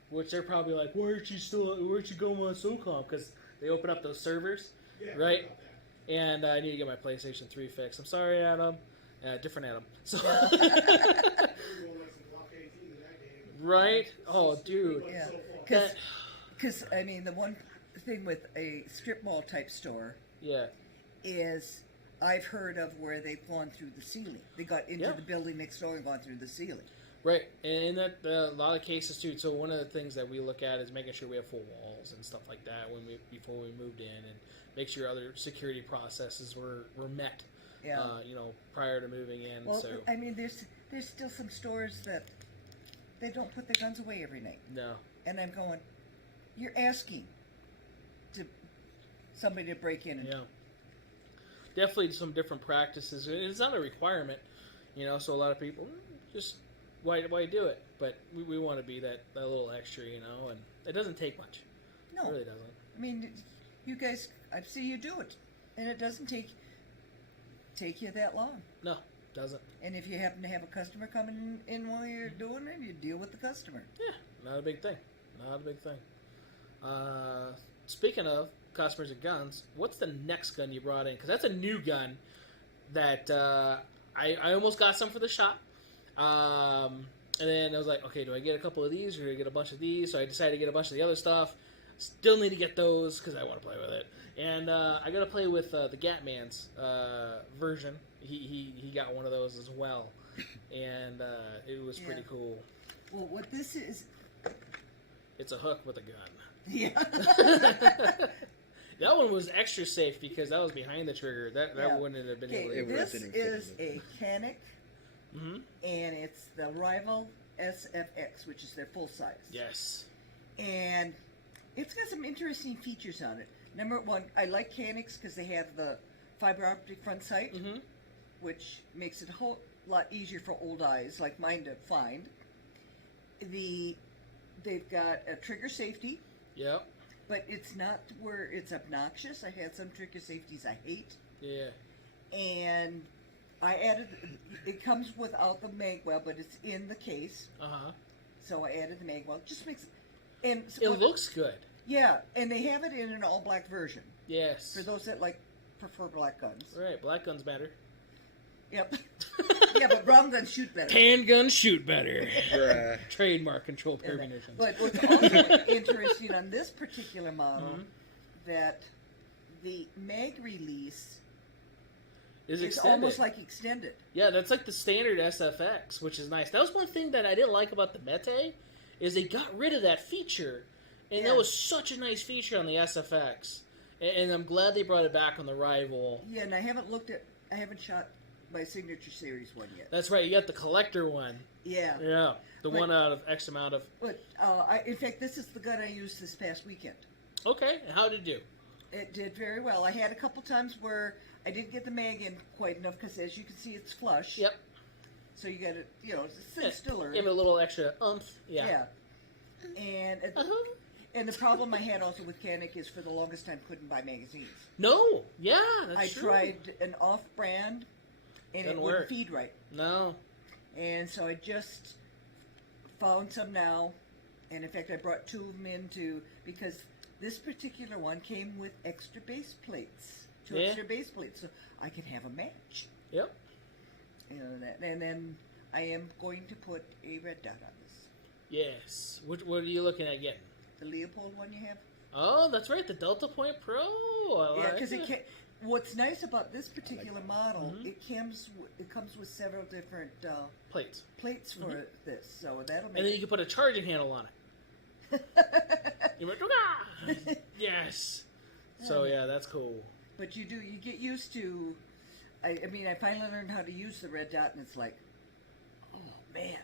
which they're probably like, where'd you go on SOCOM? Because they open up those servers, right? And I need to get my PlayStation 3 fixed. I'm sorry, Adam. Different Adam. So. Right? Oh, dude. Yeah. Because I mean, the one thing with a strip mall type store, is I've heard of where they've gone through the ceiling. They got into the building next door and gone through the ceiling. Right, and in that a lot of cases too. So one of the things that we look at is making sure we have full walls and stuff like that before we moved in, and make sure other security processes were met. Yeah. Prior to moving in. Well, so I mean, there's still some stores that they don't put their guns away every night. No. And I'm going, you're asking somebody to break in. And definitely some different practices. It's not a requirement, so a lot of people just, why do it? But we want to be that little extra, and it doesn't take much. No. It really doesn't. I mean, you guys, I see you do it, and it doesn't take you that long. No, it doesn't. And if you happen to have a customer coming in while you're doing it, you deal with the customer. Yeah, not a big thing. Speaking of customers and guns, what's the next gun you brought in? Because that's a new gun that I almost got some for the shop. And then I was like, okay, do I get a couple of these or do I get a bunch of these? So I decided to get a bunch of the other stuff. Still need to get those because I want to play with it. And I got to play with the Gatman's version. He got one of those as well. And it was pretty cool. Well, what this is... It's a hook with a gun. Yeah. That one was extra safe because that was behind the trigger. That wouldn't have been able to... This is a Canik, and it's the Rival SFX, which is their full size. Yes. And it's got some interesting features on it. Number one, I like Caniks because they have the fiber optic front sight, which makes it a whole lot easier for old eyes like mine to find. They've got a trigger safety. Yep. But it's not where it's obnoxious. I had some trigger safeties I hate. Yeah. And I added, it comes without the magwell, but it's in the case. Uh-huh. So I added the magwell. Just makes, and it looks good. Yeah, and they have it in an all-black version. Yes. For those that prefer black guns. Right, black guns matter. Yep. Yeah, but brown guns shoot better. Tan guns shoot better. Trademark control pair munitions. But what's also interesting on this particular model, that the mag release is almost like extended. Yeah, that's like the standard SFX, which is nice. That was one thing that I didn't like about the Mete, is they got rid of that feature. And that was such a nice feature on the SFX. And I'm glad they brought it back on the Rival. Yeah, and I haven't shot my Signature Series one yet. That's right, you got the collector one. Yeah. Yeah, one out of X amount of... But, in fact, this is the gun I used this past weekend. Okay, and how did it do? It did very well. I had a couple times where I didn't get the mag in quite enough, because as you can see, it's flush. Yep. So you got to, it's still early. Give it a little extra oomph. Yeah. And... And the problem I had also with Canik is for the longest time couldn't buy magazines. No, yeah, that's true. I tried an off-brand, and it wouldn't feed right. No. And so I just found some now, and in fact I brought 2 of them because this particular one came with extra base plates, 2 extra base plates, so I could have a match. Yep. And then I am going to put a red dot on this. Yes. What are you looking at getting? The Leopold one you have? Oh, that's right, the Delta Point Pro. Because what's nice about this particular model, it comes with several different plates for this, so that'll make. And then you can put a charging handle on it. You went, yes. So yeah, that's cool. But you get used to. I finally learned how to use the red dot, and it's like, oh man,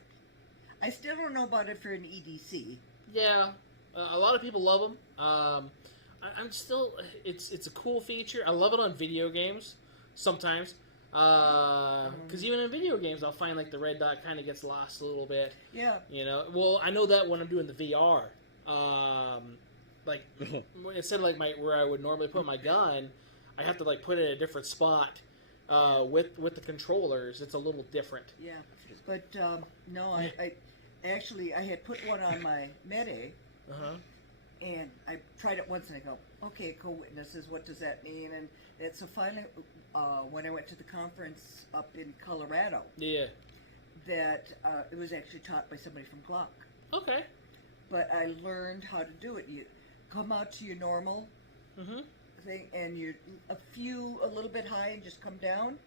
I still don't know about it for an EDC. Yeah. A lot of people love them. I'm still... It's a cool feature. I love it on video games sometimes. Because even in video games, I'll find the red dot kind of gets lost a little bit. Yeah. Well, I know that when I'm doing the VR. Instead of where I would normally put my gun, I have to put it in a different spot. With the controllers, it's a little different. Yeah. But, no, I had put one on my Mede. And I tried it once and I go, okay, co-witnesses, what does that mean? And so finally, when I went to the conference up in Colorado, that it was actually taught by somebody from Glock. Okay. But I learned how to do it. You come out to your normal thing, and you're a little bit high, and just come down.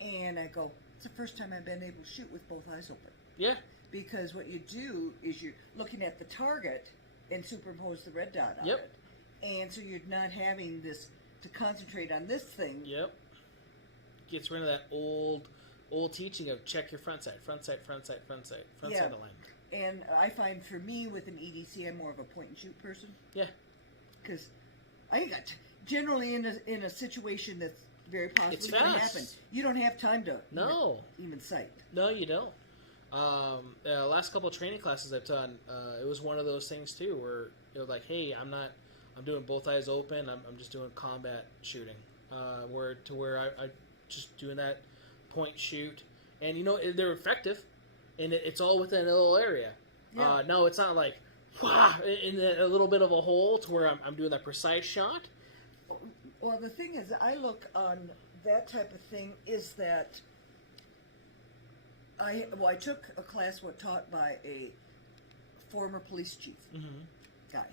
And I go, it's the first time I've been able to shoot with both eyes open. Yeah. Because what you do is you're looking at the target and superimpose the red dot on it. And so you're not having this to concentrate on this thing. Yep. Gets rid of that old teaching of check your front sight of land. And I find for me with an EDC, I'm more of a point and shoot person. Yeah. Because I got generally in a situation that's very possibly going to happen. You don't have time to even sight. No, you don't. Last couple of training classes I've done, it was one of those things too, where it was hey, I'm doing both eyes open. I'm just doing combat shooting, where I just doing that point shoot, and they're effective, and it's all within a little area. Yeah. No, it's not in a little bit of a hole to where I'm doing that precise shot. Well, the thing is, I look on that type of thing is that. I took a class taught by a former police chief guy.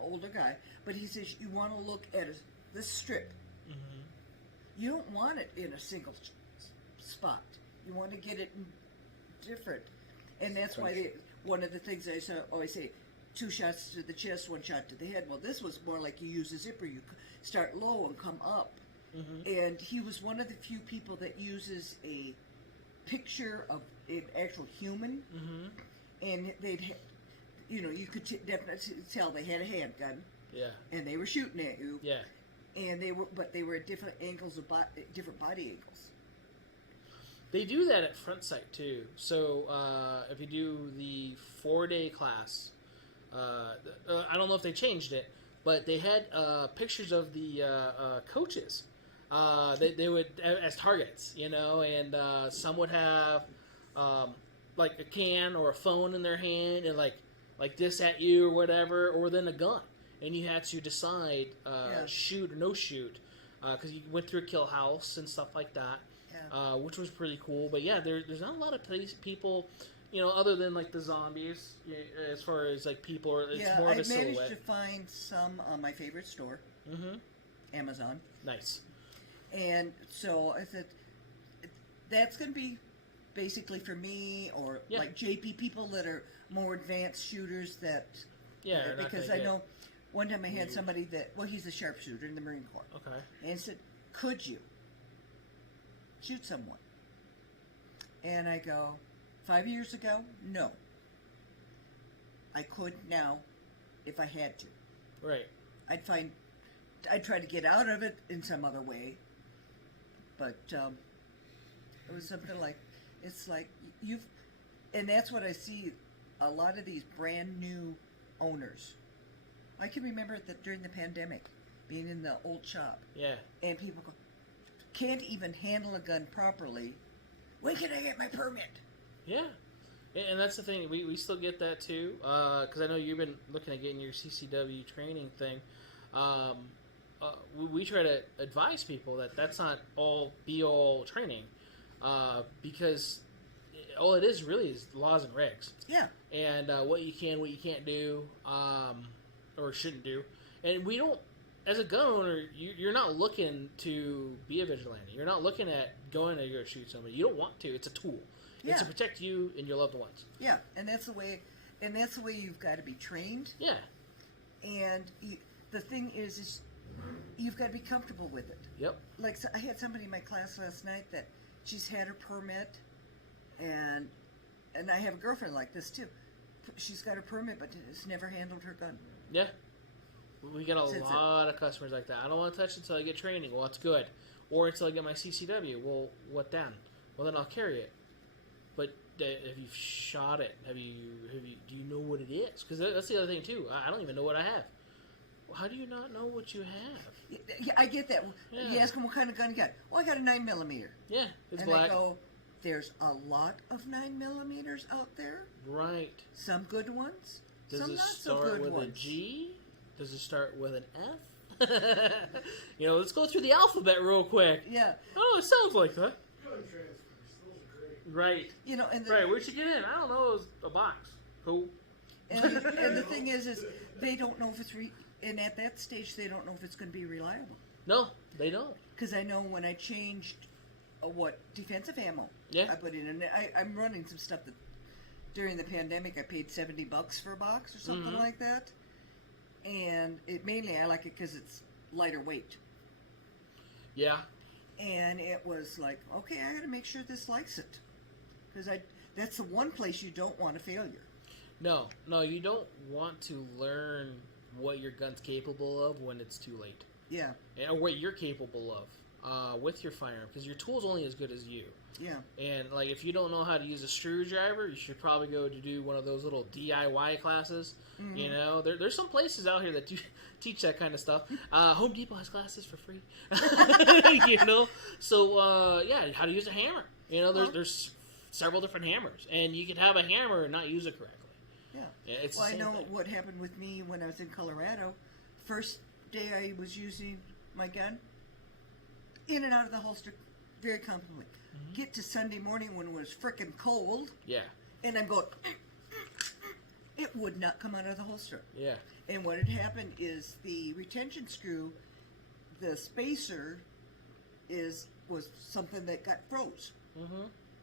Older guy, but he says you want to look at this strip. You don't want it in a single spot. You want to get it in different, and that's why one of the things I always say, 2 shots to the chest, 1 shot to the head. Well, this was more like you use a zipper. You start low and come up, and he was one of the few people that uses a picture of an actual human, and they'd, you could definitely tell they had a handgun, and they were shooting at you, and they were at different angles of different body angles. They do that at front sight too. So if you do the 4-day class, I don't know if they changed it, but they had pictures of the coaches. They would as targets, and some would have a can or a phone in their hand and like this at you or whatever, or then a gun, and you had to decide shoot or no shoot, because you went through a kill house and stuff like that, which was pretty cool. But yeah, there's not a lot of people, other than like the zombies, as far as like people. It's more of a silhouette. I managed to find some on my favorite store, Amazon. Nice. And so I said, that's going to be basically for me, or like JP people that are more advanced shooters that... Yeah, because I know one time I had somebody that, he's a sharpshooter in the Marine Corps. Okay. And said, could you shoot someone? And I go, 5 years ago, no. I could now if I had to. Right. I'd try to get out of it in some other way. But it was something like, it's like and that's what I see, a lot of these brand new owners. I can remember that during the pandemic, being in the old shop. Yeah. And people go, can't even handle a gun properly. When can I get my permit? Yeah. And that's the thing. We still get that too. Because I know you've been looking at getting your CCW training thing. We try to advise people that that's not all be-all training. Because all it is really is laws and regs. Yeah. And what you can, what you can't do, or shouldn't do. And we don't, as a gun owner, you're not looking to be a vigilante. You're not looking at going to go shoot somebody. You don't want to. It's a tool. Yeah. It's to protect you and your loved ones. Yeah, and that's the way you've got to be trained. Yeah. And the thing is you've got to be comfortable with it. Yep. Like, so I had somebody in my class last night that she's had her permit, and I have a girlfriend like this too. She's got her permit, but has never handled her gun. Yeah. We get a lot of customers like that. I don't want to touch it until I get training. Well, that's good. Or until I get my CCW. Well, what then? Well, then I'll carry it. But have you shot it? Do you know what it is? Because that's the other thing too. I don't even know what I have. How do you not know what you have? Yeah, I get that. Yeah. You ask them what kind of gun you got. Well, I got a 9mm. Yeah, it's and black. I go, there's a lot of 9mm out there. Right. Some good ones. Does some it not start so good with ones. a G? Does it start with an F? Let's go through the alphabet real quick. Yeah. Oh, it sounds like that. Gun transfers. Those are great. Right. And Where'd you get in? I don't know. It was a box. Cool. And the thing is they don't know if it's and at that stage they don't know if it's going to be reliable. No, they don't. Because I know when I changed defensive ammo, Yeah. I put in, and I'm running some stuff that during the pandemic I paid $70 for a box or something like that, and mainly I like it because it's lighter weight. Yeah. And it was like, okay, I got to make sure this likes it, because that's the one place you don't want a failure. No, you don't want to learn what your gun's capable of when it's too late. Yeah. Or what you're capable of with your firearm, because your tool's only as good as you. Yeah. And like, if you don't know how to use a screwdriver, you should probably go to do one of those little DIY classes. Mm-hmm. There's some places out here that do teach that kind of stuff. Home Depot has classes for free. So how to use a hammer. There's several different hammers, and you can have a hammer and not use it correctly. Yeah. It's I know what happened with me when I was in Colorado. First day I was using my gun, in and out of the holster very comfortably. Mm-hmm. Get to Sunday morning when it was frickin' cold. Yeah. And I'm going, it would not come out of the holster. Yeah. And what had happened is the retention screw, the spacer, was something that got froze.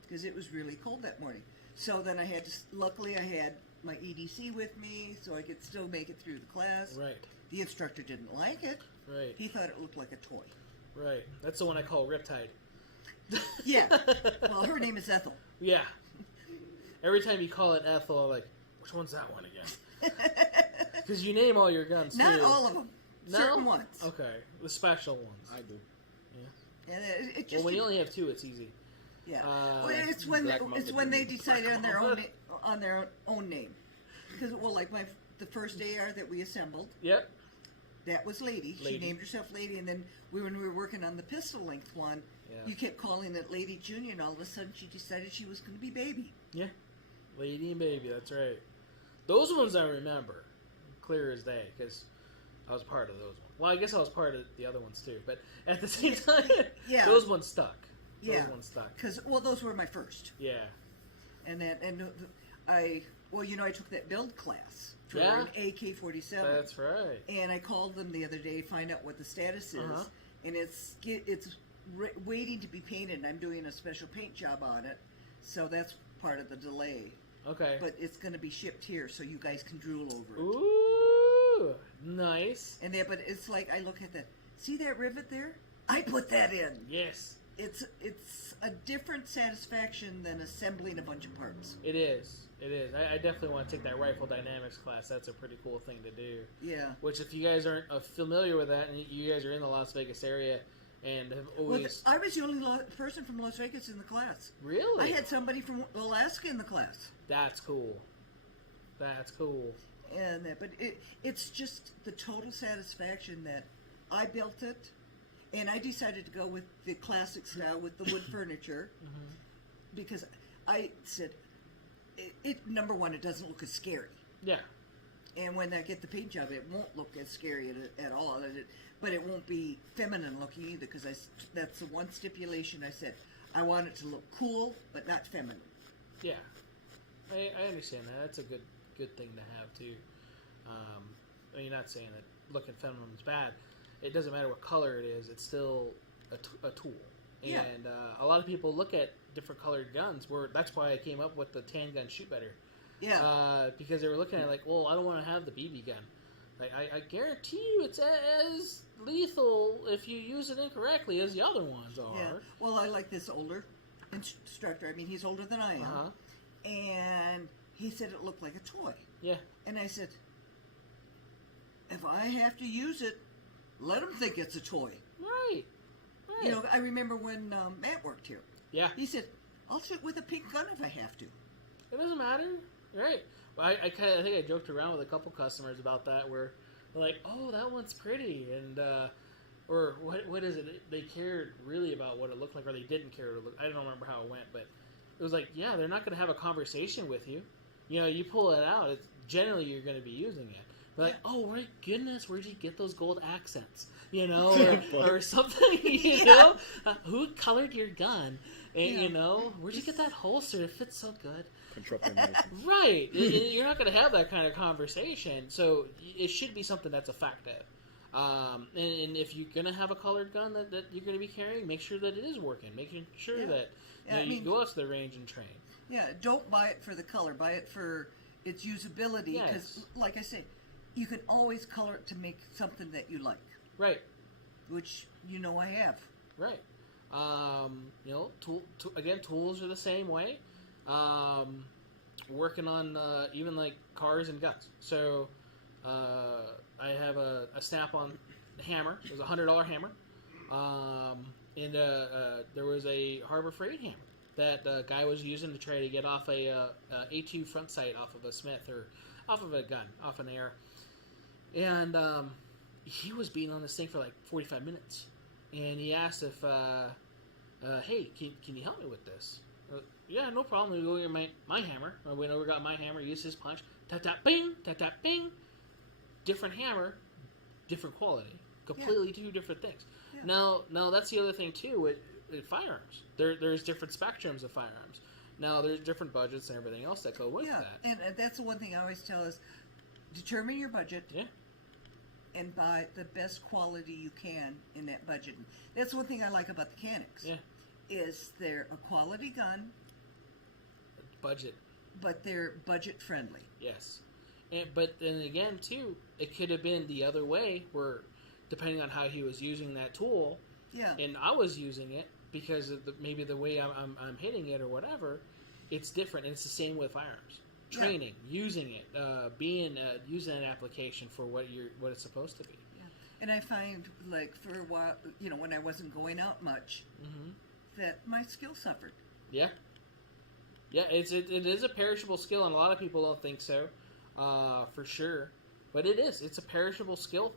Because it was really cold that morning. So then I had to, luckily I had my EDC with me, so I could still make it through the class. Right. The instructor didn't like it. Right. He thought it looked like a toy. Right. That's the one I call Riptide. Yeah. Well, her name is Ethel. Yeah. Every time you call it Ethel, I'm like, which one's that one again? Because you name all your guns, Not too. all of them. No? Certain ones. Okay. The special ones. I do. And it just... Well, when you only have two, it's easy. Yeah. It's when they decide on their own name. Because, like the first AR that we assembled. Yep. That was Lady. She named herself Lady, and then when we were working on the pistol length one, you kept calling it Lady Junior, and all of a sudden she decided she was going to be Baby. Yeah. Lady and Baby, that's right. Those ones I remember, clear as day, because I was part of those ones. Well, I guess I was part of the other ones too, but at the same time, Yeah. those ones stuck. Yeah. Those ones stuck. Because, well, those were my first. Yeah. And I took that build class for Yeah. an AK-47. That's right. And I called them the other day to find out what the status is. Uh-huh. And it's waiting to be painted, and I'm doing a special paint job on it. So that's part of the delay. Okay. But it's going to be shipped here, so you guys can drool over it. Ooh, nice. And but it's like, I look at that. See that rivet there? I put that in. Yes. It's a different satisfaction than assembling a bunch of parts. It is. It is. I definitely want to take that rifle dynamics class. That's a pretty cool thing to do. Yeah. Which, if you guys aren't familiar with that, and you guys are in the Las Vegas area, and have always... I was the only person from Las Vegas in the class. Really? I had somebody from Alaska in the class. That's cool. That's cool. But it's just the total satisfaction that I built it, and I decided to go with the classic style with the wood furniture, because I said, number one, it doesn't look as scary. Yeah. And when I get the paint job, it won't look as scary at all. But it won't be feminine looking either, because that's the one stipulation I said. I want it to look cool, but not feminine. Yeah. I understand that. That's a good thing to have, too. I mean, not saying that looking feminine is bad. It doesn't matter what color it is. It's still a tool. Yeah. And a lot of people look at different colored guns. That's why I came up with the tan gun shoot better. Yeah. Because they were looking at it like, well, I don't want to have the BB gun. Like, I guarantee you it's as lethal if you use it incorrectly as the other ones are. Yeah. Well, I like this older instructor. I mean, he's older than I am. Uh-huh. And he said it looked like a toy. Yeah. And I said, if I have to use it, let him think it's a toy. Right. You know, I remember when Matt worked here. Yeah. He said, I'll shoot with a pink gun if I have to. It doesn't matter. Right. Well, I think I joked around with a couple customers about that, where they're like, oh, that one's pretty. And, or what is it? They cared really about what it looked like, or they didn't care what it looked like. I don't remember how it went, but it was like, yeah, they're not going to have a conversation with you. You know, you pull it out, it's generally you're going to be using it. They're like, oh my goodness, where'd you get those gold accents? You know, or something, you know? Who colored your gun? And, you know, where'd you get that holster? It fits so good. Right. You're not going to have that kind of conversation. So it should be something that's effective. And if you're going to have a colored gun that you're going to be carrying, make sure that it is working. Making sure that you go out to the range and train. Yeah, don't buy it for the color. Buy it for its usability. Because, like I say, you can always color it to make something that you like. Right. Which, you know, I have. Right. You know, tools are the same way. Working on even like cars and guns. So I have a snap-on hammer. It was a $100 hammer. And there was a Harbor Freight hammer that the guy was using to try to get off a A2 front sight off of a Smith or off of a gun, off an AR. And he was beating on this thing for like 45 minutes. And he asked if, hey, can you help me with this? Yeah, no problem. We go get my hammer. I went over, got my hammer, used his punch. Tap, tap, bing, tap, tap, bing. Different hammer, different quality. Completely two different things. Yeah. Now that's the other thing, too, with firearms. There's different spectrums of firearms. Now, there's different budgets and everything else that go with that. And that's the one thing I always tell is, determine your budget. Yeah. And buy the best quality you can in that budget. That's one thing I like about the Canics. Yeah. Is they're a quality gun. Budget. But they're budget friendly. Yes. But then again, too, it could have been the other way, where depending on how he was using that tool, and I was using it because of maybe the way I'm hitting it or whatever, it's different. And it's the same with firearms. Training, using it, using an application for what it's supposed to be. Yeah. And I find, like, for a while, you know, when I wasn't going out much, that my skill suffered. Yeah. Yeah, it is a perishable skill, and a lot of people don't think so, for sure. But it is. It's a perishable skill,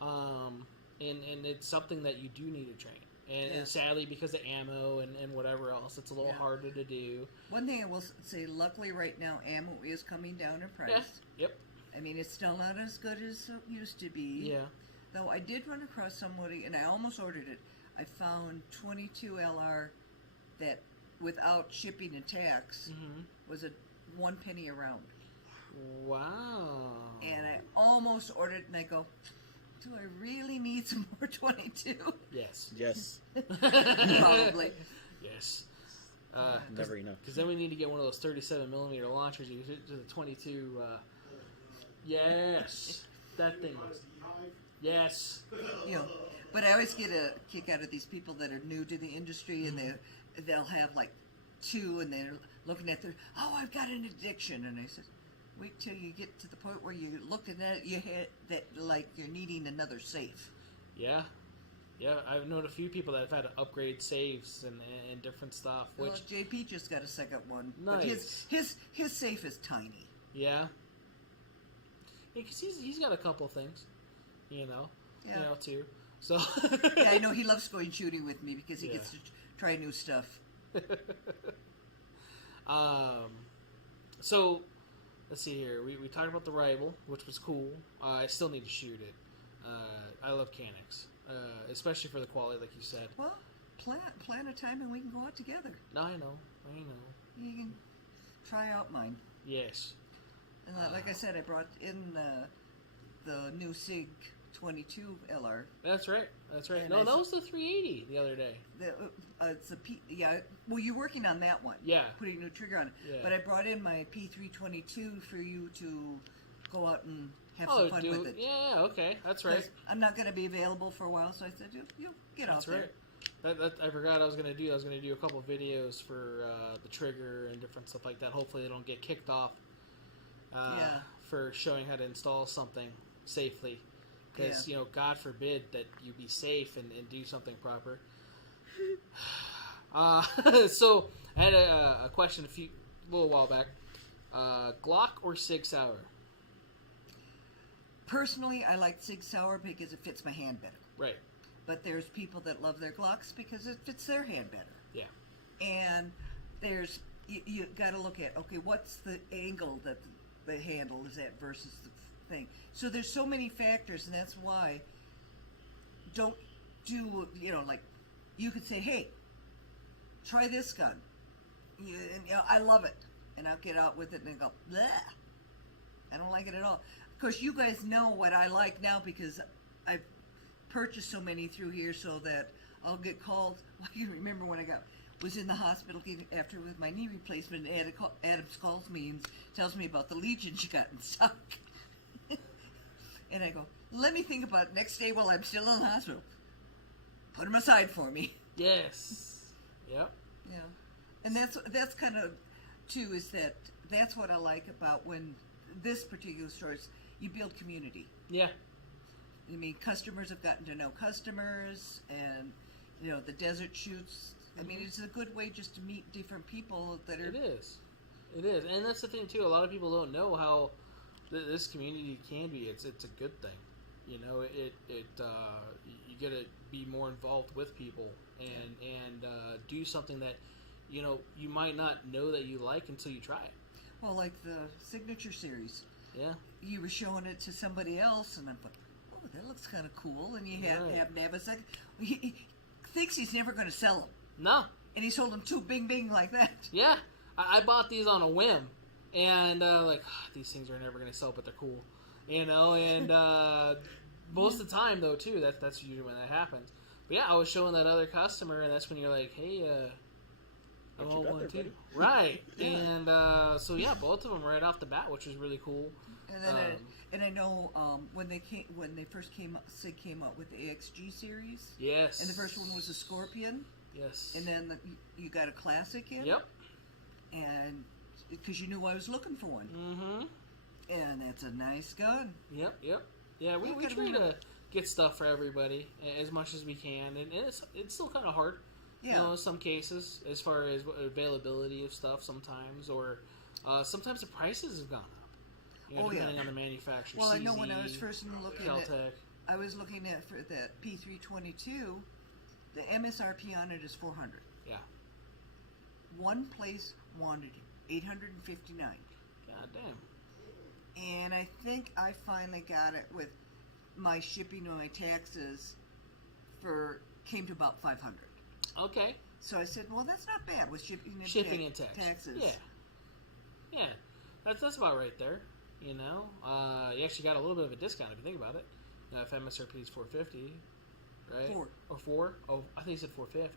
and it's something that you do need to train. And sadly, because of ammo and whatever else, it's a little harder to do. One thing I will say, luckily right now, ammo is coming down in price. Yeah. Yep. I mean, it's still not as good as it used to be. Yeah. Though I did run across somebody, and I almost ordered it. I found 22 LR that, without shipping and tax, was a 1 penny a round. Wow. And I almost ordered it, and I go, do I really need some more 22? Yes. Yes. Probably. Yes. Never enough. Because then we need to get one of those 37 millimeter launchers. You hit to the 22. Yes. That thing was. Yes. You know, but I always get a kick out of these people that are new to the industry, and they'll have like 2, and they're looking at their, I've got an addiction, and I said, wait till you get to the point where you're looking at it, you hit that like you're needing another safe. Yeah. Yeah, I've known a few people that have had to upgrade safes and different stuff. Well, Which JP just got a second one. Nice. But his safe is tiny. yeah, because he's got a couple things, you know, too. So Yeah, I know he loves going shooting with me because he Yeah. gets to try new stuff. So let's see here. We talked about the rival, which was cool. I still need to shoot it. I love Canucks, especially for the quality, like you said. Well, plan a time and we can go out together. No, I know. You can try out mine. Yes. And like I said, I brought in the new SIG 22 LR. That's right. And No, I that was the 380 the other day. It's a well, you're working on that one. Yeah. Putting a new trigger on it. Yeah. But I brought in my P322 for you to go out and have some fun with it. Yeah, okay. That's right. 'Cause I'm not going to be available for a while, so I said, you get out That's there. right. That I forgot I was going to do. I was going to do a couple of videos for the trigger and different stuff like that. Hopefully they don't get kicked off for showing how to install something safely. Because, God forbid that you be safe and do something proper. So, I had a question a little while back. Glock or Sig Sauer? Personally, I like Sig Sauer because it fits my hand better. Right. But there's people that love their Glocks because it fits their hand better. Yeah. And there's, you got to look at, okay, what's the angle that the handle is at versus the thing. So there's so many factors, and that's why don't do, like, you could say, hey, try this gun. I love it. And I'll get out with it and go, bleh. I don't like it at all. Of course, you guys know what I like now because I've purchased so many through here so that I'll get called. I can remember when I was in the hospital with my knee replacement, and Adams calls me and tells me about the Legion she got in stock. And I go, let me think about it next day while I'm still in the hospital. Put them aside for me. Yes. Yep. Yeah. And that's kind of, too, is that's what I like about when this particular store is, you build community. Yeah. I mean, customers have gotten to know customers, and, the desert shoots. I mean, it's a good way just to meet different people that are... It is. And that's the thing, too. A lot of people don't know how this community can be. It's a good thing. You got to be more involved with people and do something that, you might not know that you like until you try it. Well, like the Signature Series. Yeah. You were showing it to somebody else, and I'm like, oh, that looks kind of cool. And you happen to have a second. He thinks he's never going to sell them. No. And he sold them 2 bing like that. Yeah. I bought these on a whim. And, these things are never going to sell, but they're cool. And most of the time, though, too, that's usually when that happens. But, yeah, I was showing that other customer, and that's when you're like, hey, I want one, too. Right. Yeah. And, so, yeah, both of them right off the bat, which was really cool. And then I know when they first came out with the AXG series. Yes. And the first one was a Scorpion. Yes. And then you got a Classic in. Yep. And because you knew I was looking for one. Mm-hmm. And that's a nice gun. Yep. Yeah, we try to get stuff for everybody as much as we can, and it's still kind of hard. Yeah. In some cases, as far as availability of stuff sometimes, or sometimes the prices have gone up. Depending on the manufacturer. Well, CZ, I know when I was first looking Caltech. I was looking at for that P322, the MSRP on it is $400. Yeah. One place wanted $859. God damn. And I think I finally got it with my shipping and my taxes came to about $500. Okay. So I said, well, that's not bad with shipping and taxes. Yeah. That's about right there. You know, you actually got a little bit of a discount if you think about it. If MSRP is $450, right? 4. Or 4? Oh, I think you said $450.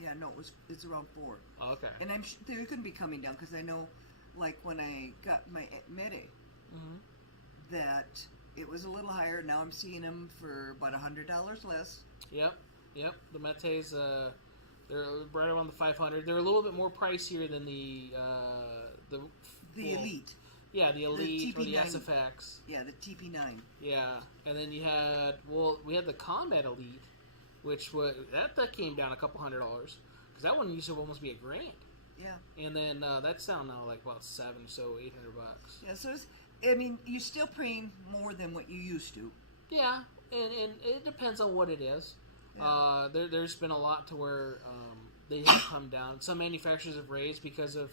Yeah, no, it's around 4. Oh, okay. And they're going to be coming down because I know, like when I got my Mede, that it was a little higher. Now I'm seeing them for about $100 less. Yep. The Metes, they're right around the 500. They're a little bit more pricier than the Elite. Yeah, the Elite or the TP9. SFX. Yeah, the TP9. Yeah, and then we had the Combat Elite, which was that came down a couple $100 because that one used to almost be $1,000. Yeah. And then that's down now like about $800. Yeah, so you're still paying more than what you used to. Yeah, and it depends on what it is. Yeah. There's been a lot to where they have come down. Some manufacturers have raised because of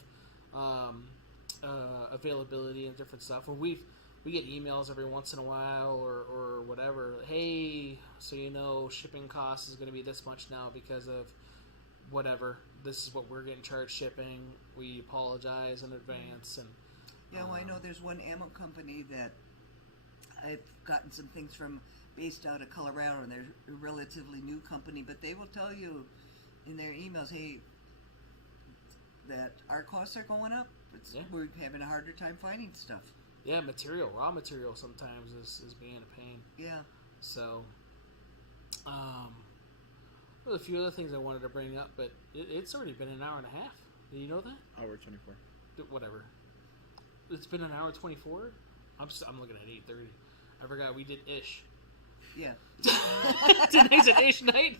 availability and different stuff. When we get emails every once in a while or whatever, hey, so you know shipping costs is going to be this much now because of whatever. This is what we're getting charged shipping. We apologize in advance. And I know there's one ammo company that I've gotten some things from based out of Colorado, and they're a relatively new company, but they will tell you in their emails, hey, that our costs are going up. We're having a harder time finding stuff. Yeah, raw material sometimes is being a pain. Yeah. So, there's a few other things I wanted to bring up, but it's already been an hour and a half. Did you know that? Hour 24. Whatever. It's been an hour 24? I'm looking at 8:30. I forgot we did ish. Yeah. Today's an ish night.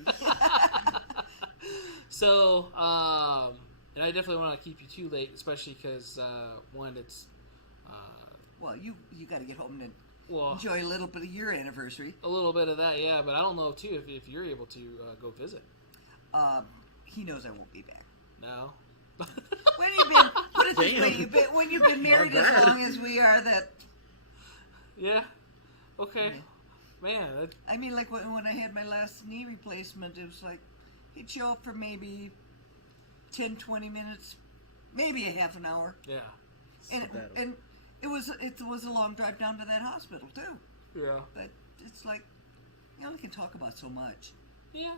So, and I definitely want to keep you too late, especially because, one, it's... well, you got to get home and enjoy a little bit of your anniversary. A little bit of that, yeah, but I don't know, too, if you're able to go visit. He knows I won't be back. No? When you've been... Put it this way, when you've been married as long as we are, that... Yeah? Okay. Man, I mean, like when I had my last knee replacement, it was like he'd show up for maybe 10, 20 minutes, maybe a half an hour. Yeah. And it was a long drive down to that hospital too. Yeah. But it's like you only can talk about so much. Yeah,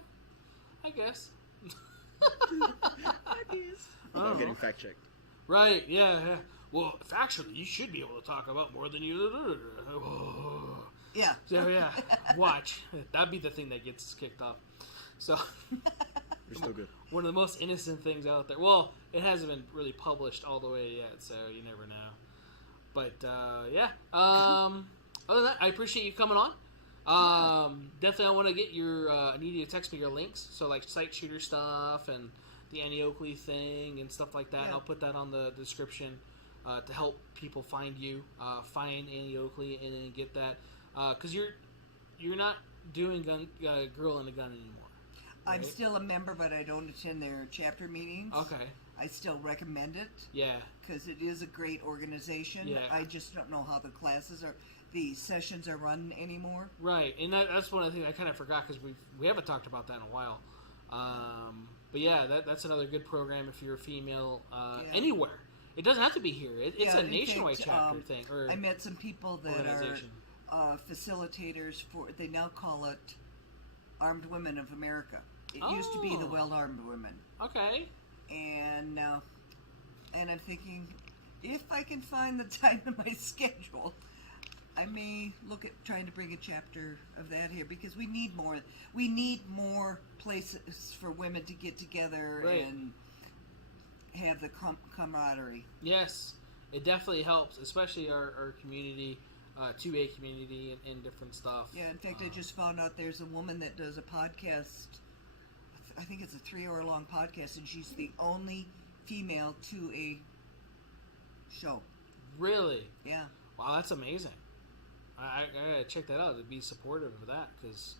I guess. I'm getting fact checked. Right. Yeah. Well, factually, you should be able to talk about more than you. Yeah. So yeah, watch. That'd be the thing that gets us kicked off. So You're still good. One of the most innocent things out there. Well, it hasn't been really published all the way yet, so you never know. But yeah. Other than that, I appreciate you coming on. Definitely, I want to get your. I need you to text me your links. So like site shooter stuff and the Annie Oakley thing and stuff like that. Yeah. I'll put that on the description to help people find you, find Annie Oakley, and then get that. Because you're not doing Girl and a Gun anymore. Right? I'm still a member, but I don't attend their chapter meetings. Okay. I still recommend it. Yeah. Because it is a great organization. Yeah. I just don't know how the sessions are run anymore. Right, and that's one of the things I kind of forgot because we haven't talked about that in a while. But yeah, that's another good program if you're a female anywhere. It doesn't have to be here. It's a nationwide chapter thing. Or I met some people that organization. Are facilitators for. They now call it Armed Women of America. It used to be the Well-Armed Women. Okay. And I'm thinking, if I can find the time in my schedule, I may look at trying to bring a chapter of that here because we need more. We need more places for women to get together and have the camaraderie. Yes, it definitely helps, especially our community, 2A community and different stuff. Yeah, in fact, I just found out there's a woman that does a podcast. I think it's a 3-hour long podcast, and she's the only female 2A show. Really? Yeah. Wow, that's amazing. I gotta check that out to be supportive of that because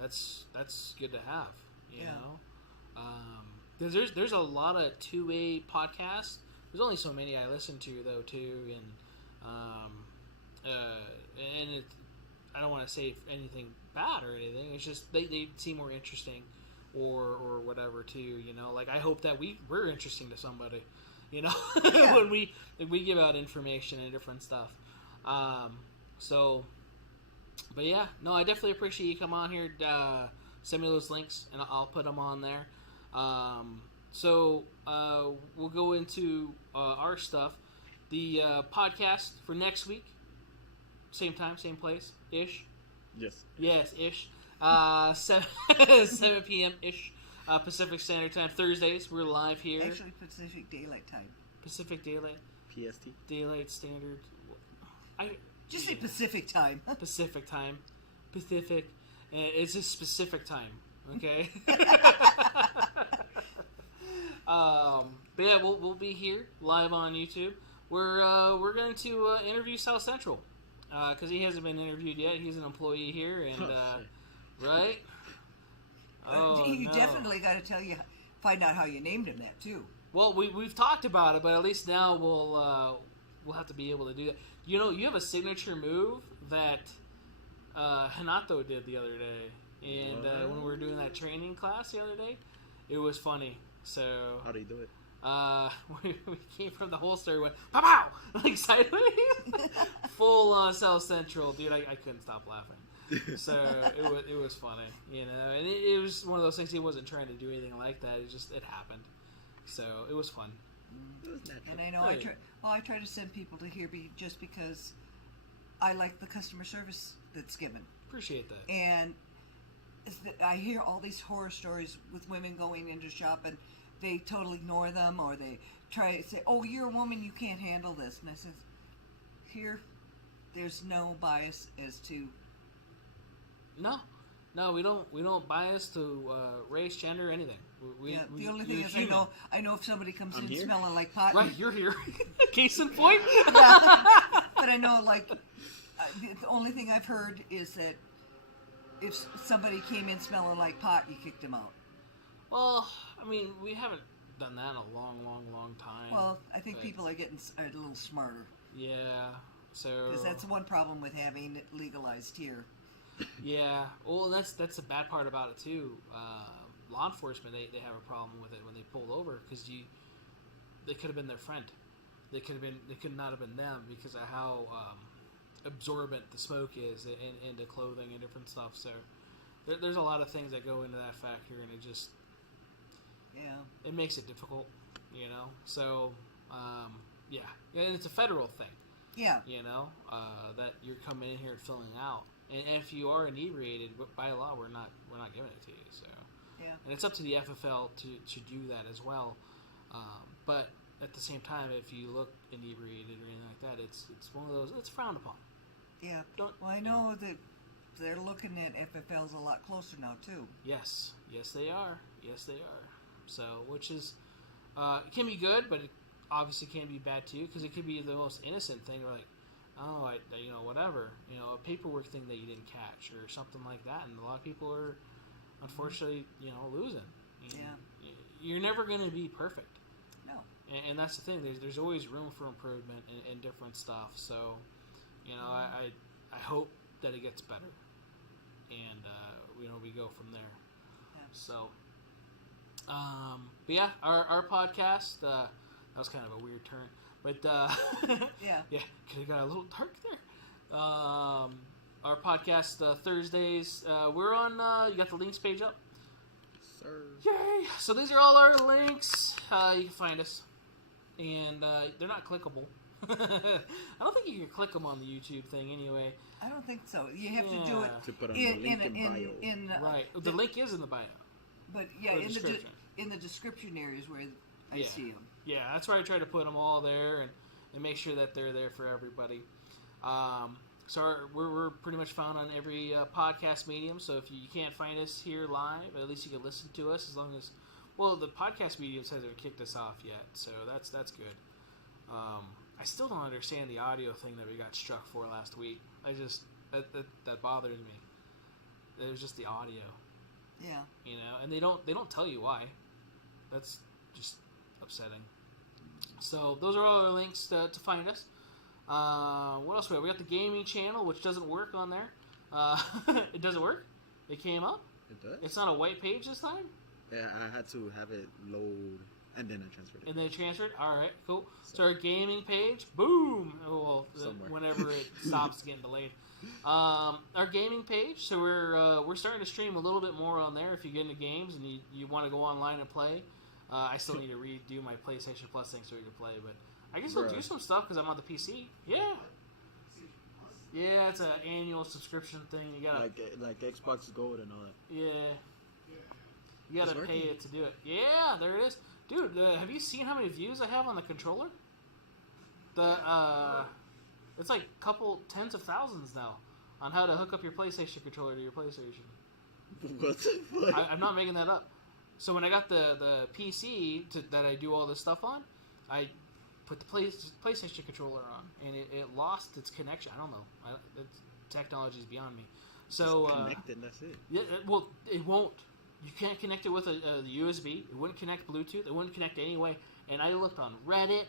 that's good to have. You know, there's a lot of 2A podcasts. There's only so many I listen to though too, and and I don't want to say anything bad or anything. It's just they seem more interesting, or whatever too. You know, like I hope that we're interesting to somebody. You know, Yeah. when we give out information and different stuff. So, but yeah, no, I definitely appreciate you come on here. Send me those links, and I'll put them on there. So we'll go into our stuff. The podcast for next week, same time, same place, ish. Yes. Yes, ish. 7 p.m. ish. Pacific Standard Time. Thursdays, we're live here. Actually, Pacific Daylight Time. Pacific Daylight. PST. Daylight Standard. Just say Pacific Time. Pacific Time. Pacific. It's a specific time. Okay. But yeah, we'll be here live on YouTube. We're going to interview South Central because he hasn't been interviewed yet. He's an employee here, and right. Oh, you no. definitely got to find out how you named him that too. Well, we've talked about it, but at least now we'll have to be able to do that. You know, you have a signature move that Hanato did the other day, and when we were doing that training class the other day, it was funny. So How do you do it? we came from the holster, went pow pow like sideways, full South Central, dude. I couldn't stop laughing. So it was funny, you know, and it was one of those things. He wasn't trying to do anything like that. It happened. So it was fun. It was natural. And I know I try to send people to here just because I like the customer service that's given. Appreciate that. And I hear all these horror stories with women going into shop and they totally ignore them, or they try to say, "Oh, you're a woman, you can't handle this." And I says, there's no bias as to. No, we don't bias to race, gender, anything. The only thing is, I know if somebody comes in here. smelling like pot. Right, you're here. Case in point. But I know, like, the only thing I've heard is that if somebody came in smelling like pot, you kicked them out. Well, I mean, we haven't done that in a long time. Well, I think people are getting a little smarter. Yeah, so... Because that's one problem with having it legalized here. Yeah, well, that's the bad part about it, too. Law enforcement, they have a problem with it when they pull over, because they could have been their friend. They could not have been them because of how absorbent the smoke is into clothing and different stuff. So there's a lot of things that go into that factor, and it just it makes it difficult, you know. So yeah, and it's a federal thing. Yeah, you know that you're coming in here and filling out, and if you are inebriated, by law, we're not giving it to you. So and it's up to the FFL to do that as well, but. At the same time, if you look inebriated or anything like that, it's one of those. It's frowned upon. Yeah. Well, I know that they're looking at FFLs a lot closer now too. Yes, they are. So, which is it can be good, but it obviously can be bad too, because it could be the most innocent thing, or like, oh, whatever, a paperwork thing that you didn't catch or something like that, and a lot of people are unfortunately, losing. You're never going to be perfect. And that's the thing. There's always room for improvement in different stuff. So, I hope that it gets better, and we go from there. Yeah. So, but yeah, our podcast that was kind of a weird turn, but yeah, could have got a little dark there. Our podcast Thursdays. We're on. You got the links page up. Sir. Yay! So these are all our links. You can find us. And they're not clickable. I don't think you can click them on the YouTube thing anyway. I don't think so. You have to do it to put on the link in bio. Right. The link is in the bio. But in the description areas where I see them. Yeah, that's where I try to put them all there and make sure that they're there for everybody. So we're pretty much found on every podcast medium. So if you can't find us here live, at least you can listen to us as long as. Well, the podcast mediums hasn't kicked us off yet, so that's good. I still don't understand the audio thing that we got struck for last week. I just that bothers me. It was just the audio. Yeah. And they don't tell you why. That's just upsetting. So those are all our links to find us. What else we got? We got the gaming channel, which doesn't work on there. It doesn't work? It came up? It does? It's on a white page this time? Yeah, I had to have it load, and then I transferred it. And then it transferred? Alright, cool. So our gaming page, boom! Well, whenever it stops getting delayed. Our gaming page, so we're starting to stream a little bit more on there if you get into games and you want to go online and play. I still need to redo my PlayStation Plus thing so we can play, but I guess I'll do some stuff because I'm on the PC. Yeah. Yeah, it's an annual subscription thing. You gotta like Xbox Gold and all that. Yeah. You gotta pay it to do it. Yeah, there it is, dude. Have you seen how many views I have on the controller? It's like a couple tens of thousands now on how to hook up your PlayStation controller to your PlayStation. What the fuck? I'm not making that up. So when I got the PC that I do all this stuff on, I put the PlayStation controller on, and it lost its connection. I don't know. Technology is beyond me. So just connect it, and that's it. Yeah, well, it won't. You can't connect it with a USB. It wouldn't connect Bluetooth. It wouldn't connect anyway. And I looked on Reddit,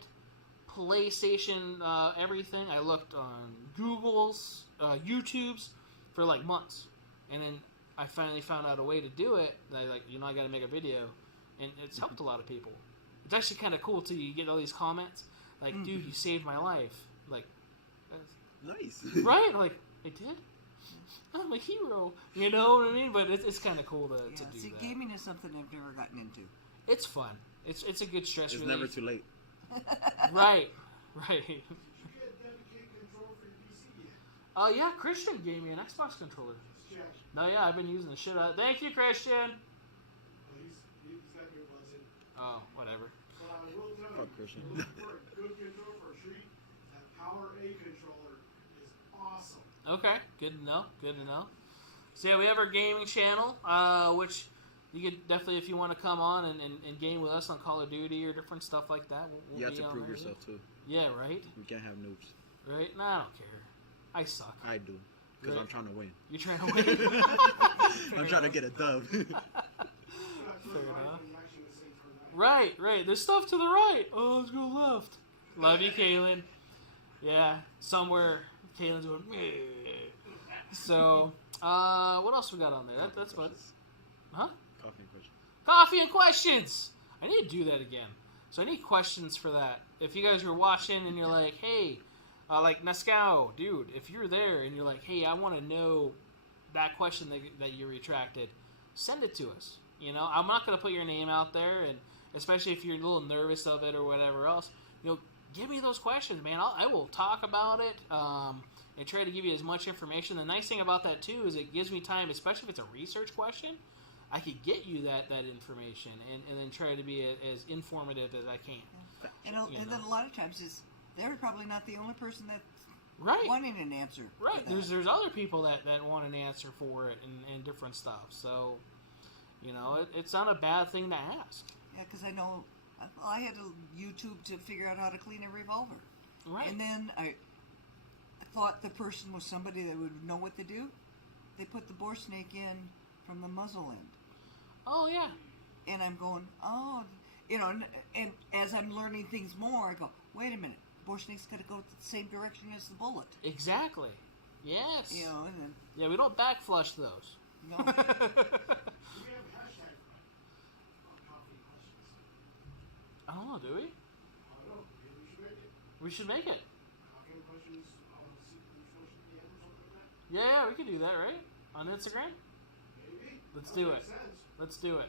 PlayStation, everything. I looked on Google's, YouTube's for like months, and then I finally found out a way to do it. I got to make a video, and it's helped a lot of people. It's actually kind of cool too. You get all these comments like, "Dude, you saved my life." Like, nice, right? Like, I did. I'm a hero. You know what I mean? But it's kind of cool to do that. Gaming is something I've never gotten into. It's fun. It's a good stress relief. It's never too late. Right. Did you get dedicated control for your PC yet? Yeah, Christian gave me an Xbox controller. Check. No, yeah, I've been using the shit out of it. Thank you, Christian! He's got your blessing. Oh, whatever. But I will tell Fuck you, Christian. for a good control for a street, that Power A controller is awesome. Okay, good to know. Good to know. So yeah, we have our gaming channel, which you could definitely, if you want to come on and game with us on Call of Duty or different stuff like that. We'll You have be to on prove there, yourself too. Yeah, right? We can't have noobs. Right? Nah, I don't care. I suck. I do. Because I'm trying to win. You're trying to win? I'm trying to get a dub. Fair enough. Right. There's stuff to the right. Oh, let's go left. Love you, Kaylin. Yeah, somewhere Kaylin's going, meh. So, what else we got on there? That's what. Huh? Coffee and questions. Coffee and questions! I need to do that again. So I need questions for that. If you guys are watching and you're like, hey, like Nascao, dude, if you're there and you're like, hey, I want to know that question that you retracted, send it to us. You know, I'm not going to put your name out there, and especially if you're a little nervous of it or whatever else, give me those questions, man. I will talk about it and try to give you as much information. The nice thing about that, too, is it gives me time, especially if it's a research question, I could get you that information and then try to be as informative as I can. And then a lot of times they're probably not the only person that's right. wanting an answer. Right. There's other people that want an answer for it and different stuff. So, it's not a bad thing to ask. Yeah, because I know I had to YouTube to figure out how to clean a revolver. Right. And then I thought the person was somebody that would know what to do. They put the bore snake in from the muzzle end. Oh, yeah. And I'm going, and as I'm learning things more, I go, wait a minute, the bore snake's got to go the same direction as the bullet. Exactly. Yes. And then... Yeah, we don't back flush those. No. We have a hashtag on coffee questions. I don't know, do we? I don't know. Maybe We we should make it. should make it. Coffee questions on social media or something like that. Yeah, we could do that, right? On Instagram? Maybe. Let's That do would it. make sense. Let's do it.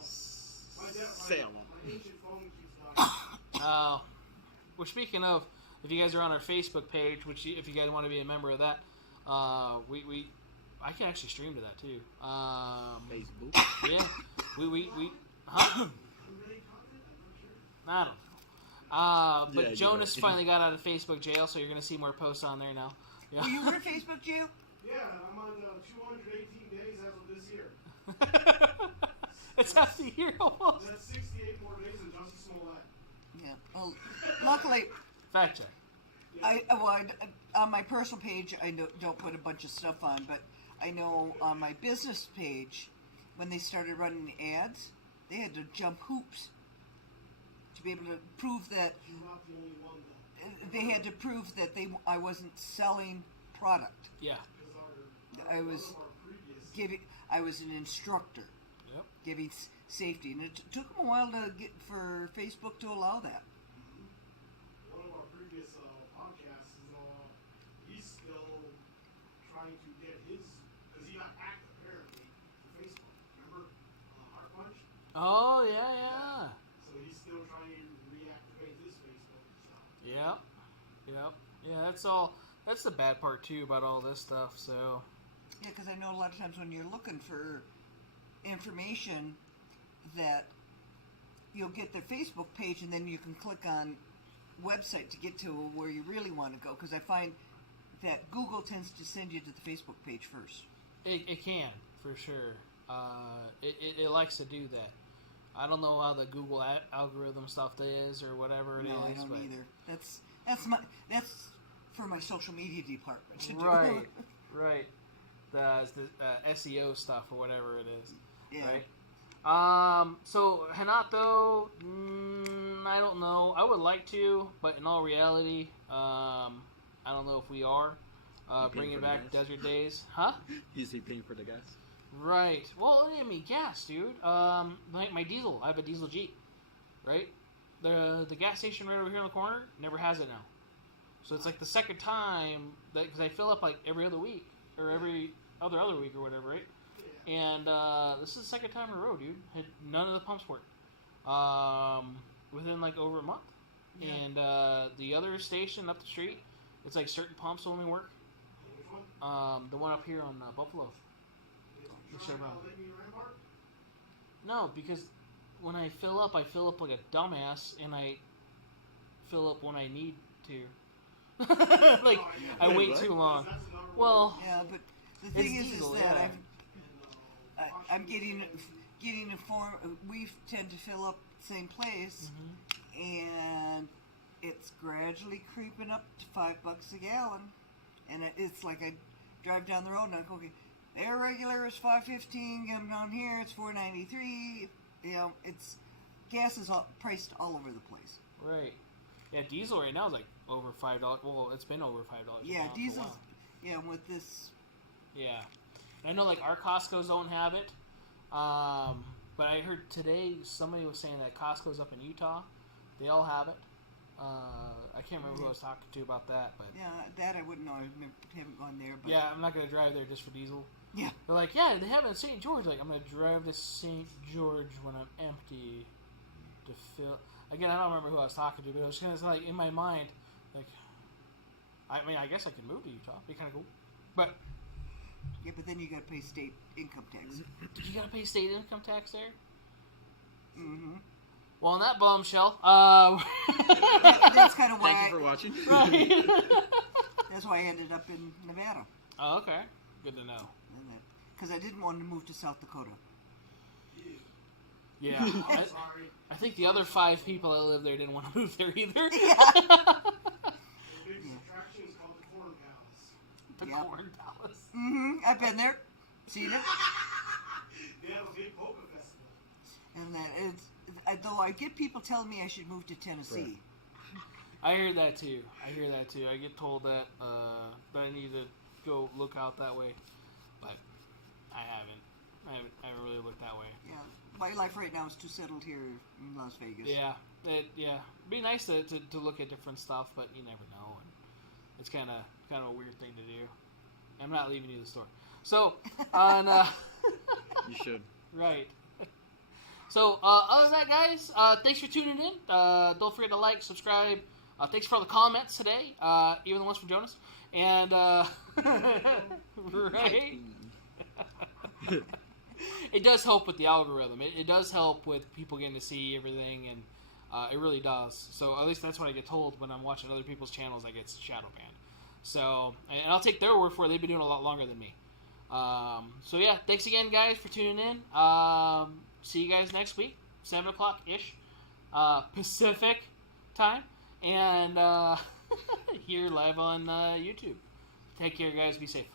Say My ancient phone keeps dying. Well, speaking of, if you guys are on our Facebook page, which if you guys want to be a member of that, I can actually stream to that too. Facebook. Yeah, we huh? I don't know. But Yeah, Jonas right. finally got out of Facebook jail, so you're gonna see more posts on there now. Yeah. You were in Facebook jail? Yeah, I'm on 218 days as of this year. It's half the year almost. That's 68 more days than Jussie Smollett. Yeah. Well, luckily, Fact check. on my personal page, I don't put a bunch of stuff on, but I know on my business page, when they started running ads, they had to jump hoops to be able to prove that You're not the only one, though. they had to prove that I wasn't selling product. Yeah. Because I one was of our previous... I was an instructor Yep. giving safety, and it took them a while for Facebook to allow that. One of our previous podcasts, he's still trying to get his, because he got hacked apparently to Facebook. Remember Heart Punch? Oh, yeah. So he's still trying to reactivate his Facebook. So. Yep. Yeah, that's the bad part, too, about all this stuff, so... Yeah, because I know a lot of times when you're looking for information that you'll get their Facebook page and then you can click on website to get to where you really want to go, because I find that Google tends to send you to the Facebook page first. It can, for sure. It likes to do that. I don't know how the Google algorithm stuff is or whatever it is. No, I don't either. That's for my social media department to do. Right. The SEO stuff or whatever it is. Yeah. Right. So Hanato, I don't know. I would like to, but in all reality, I don't know if we are bringing back Desert Days, huh? Is he paying for the gas? Right. Well, I mean, gas, dude. My diesel. I have a diesel Jeep. Right. The gas station right over here on the corner never has it now. So it's like the second time that, because I fill up like every other week or every other week or whatever, right? And this is the second time in a row, dude. None of the pumps work. Within like over a month. Yeah. And the other station up the street, it's like certain pumps only work. Which one? The one up here on Buffalo. Is Sure, it bro. Let Me Rampart? No, because when I fill up like a dumbass, and I fill up when I need to. Like, I wait too long. Well, Yeah, but the thing It's is diesel, that yeah. I'm getting informed. We tend to fill up the same place, and it's gradually creeping up to $5 a gallon. And it's like I drive down the road and I go, okay, their regular is $5.15. Come down here, it's $4.93. You know, gas is priced all over the place. right. Yeah, diesel right now is like over $5. Well, it's been over $5. Yeah, now for a diesel's. while. Yeah, with this. Yeah, I know like our Costco's don't have it. But I heard today somebody was saying that Costco's up in Utah, they all have it. I can't remember who I was talking to about that, but Yeah, that I wouldn't know. I haven't gone there. But yeah, I'm not gonna drive there just for diesel. Yeah. They're like, yeah, they have it in St. George. Like, I'm gonna drive to St. George when I'm empty to fill. Again, I don't remember who I was talking to, but it was kind of like in my mind, like, I mean, I guess I could move to Utah. Be kind of cool, but Yeah, but then you got to pay state income tax. you gotta pay state income tax there. Mm-hmm. Well, on that bombshell, That's kind of why. Thank you for watching. right. That's why I ended up in Nevada. Oh, okay, good to know. Because I didn't want to move to South Dakota. Yeah, Sorry. I think the other 5 people that live there didn't want to move there either. The biggest attraction is called the Corn Palace. The Yep. Corn Palace. Mm-hmm. I've been there, seen it, They have a big polka festival. and that though I get people telling me I should move to Tennessee. I hear that too. I get told that I need to go look out that way, but I haven't. I haven't really looked that way. Yeah, my life right now is too settled here in Las Vegas. Yeah, it'd be nice to look at different stuff, but you never know. And it's kind of a weird thing to do. I'm not leaving you the store. So on You should. right. So other than that, guys, thanks for tuning in. Don't forget to like, subscribe. Thanks for all the comments today, even the ones from Jonas. And right. It does help with the algorithm. It does help with people getting to see everything, and it really does. So at least that's what I get told when I'm watching other people's channels. I get shadow banned. So, and I'll take their word for it. They've been doing a lot longer than me. So yeah, thanks again, guys, for tuning in. See you guys next week, 7 o'clock ish, Pacific time, and here live on YouTube. Take care, guys. Be safe.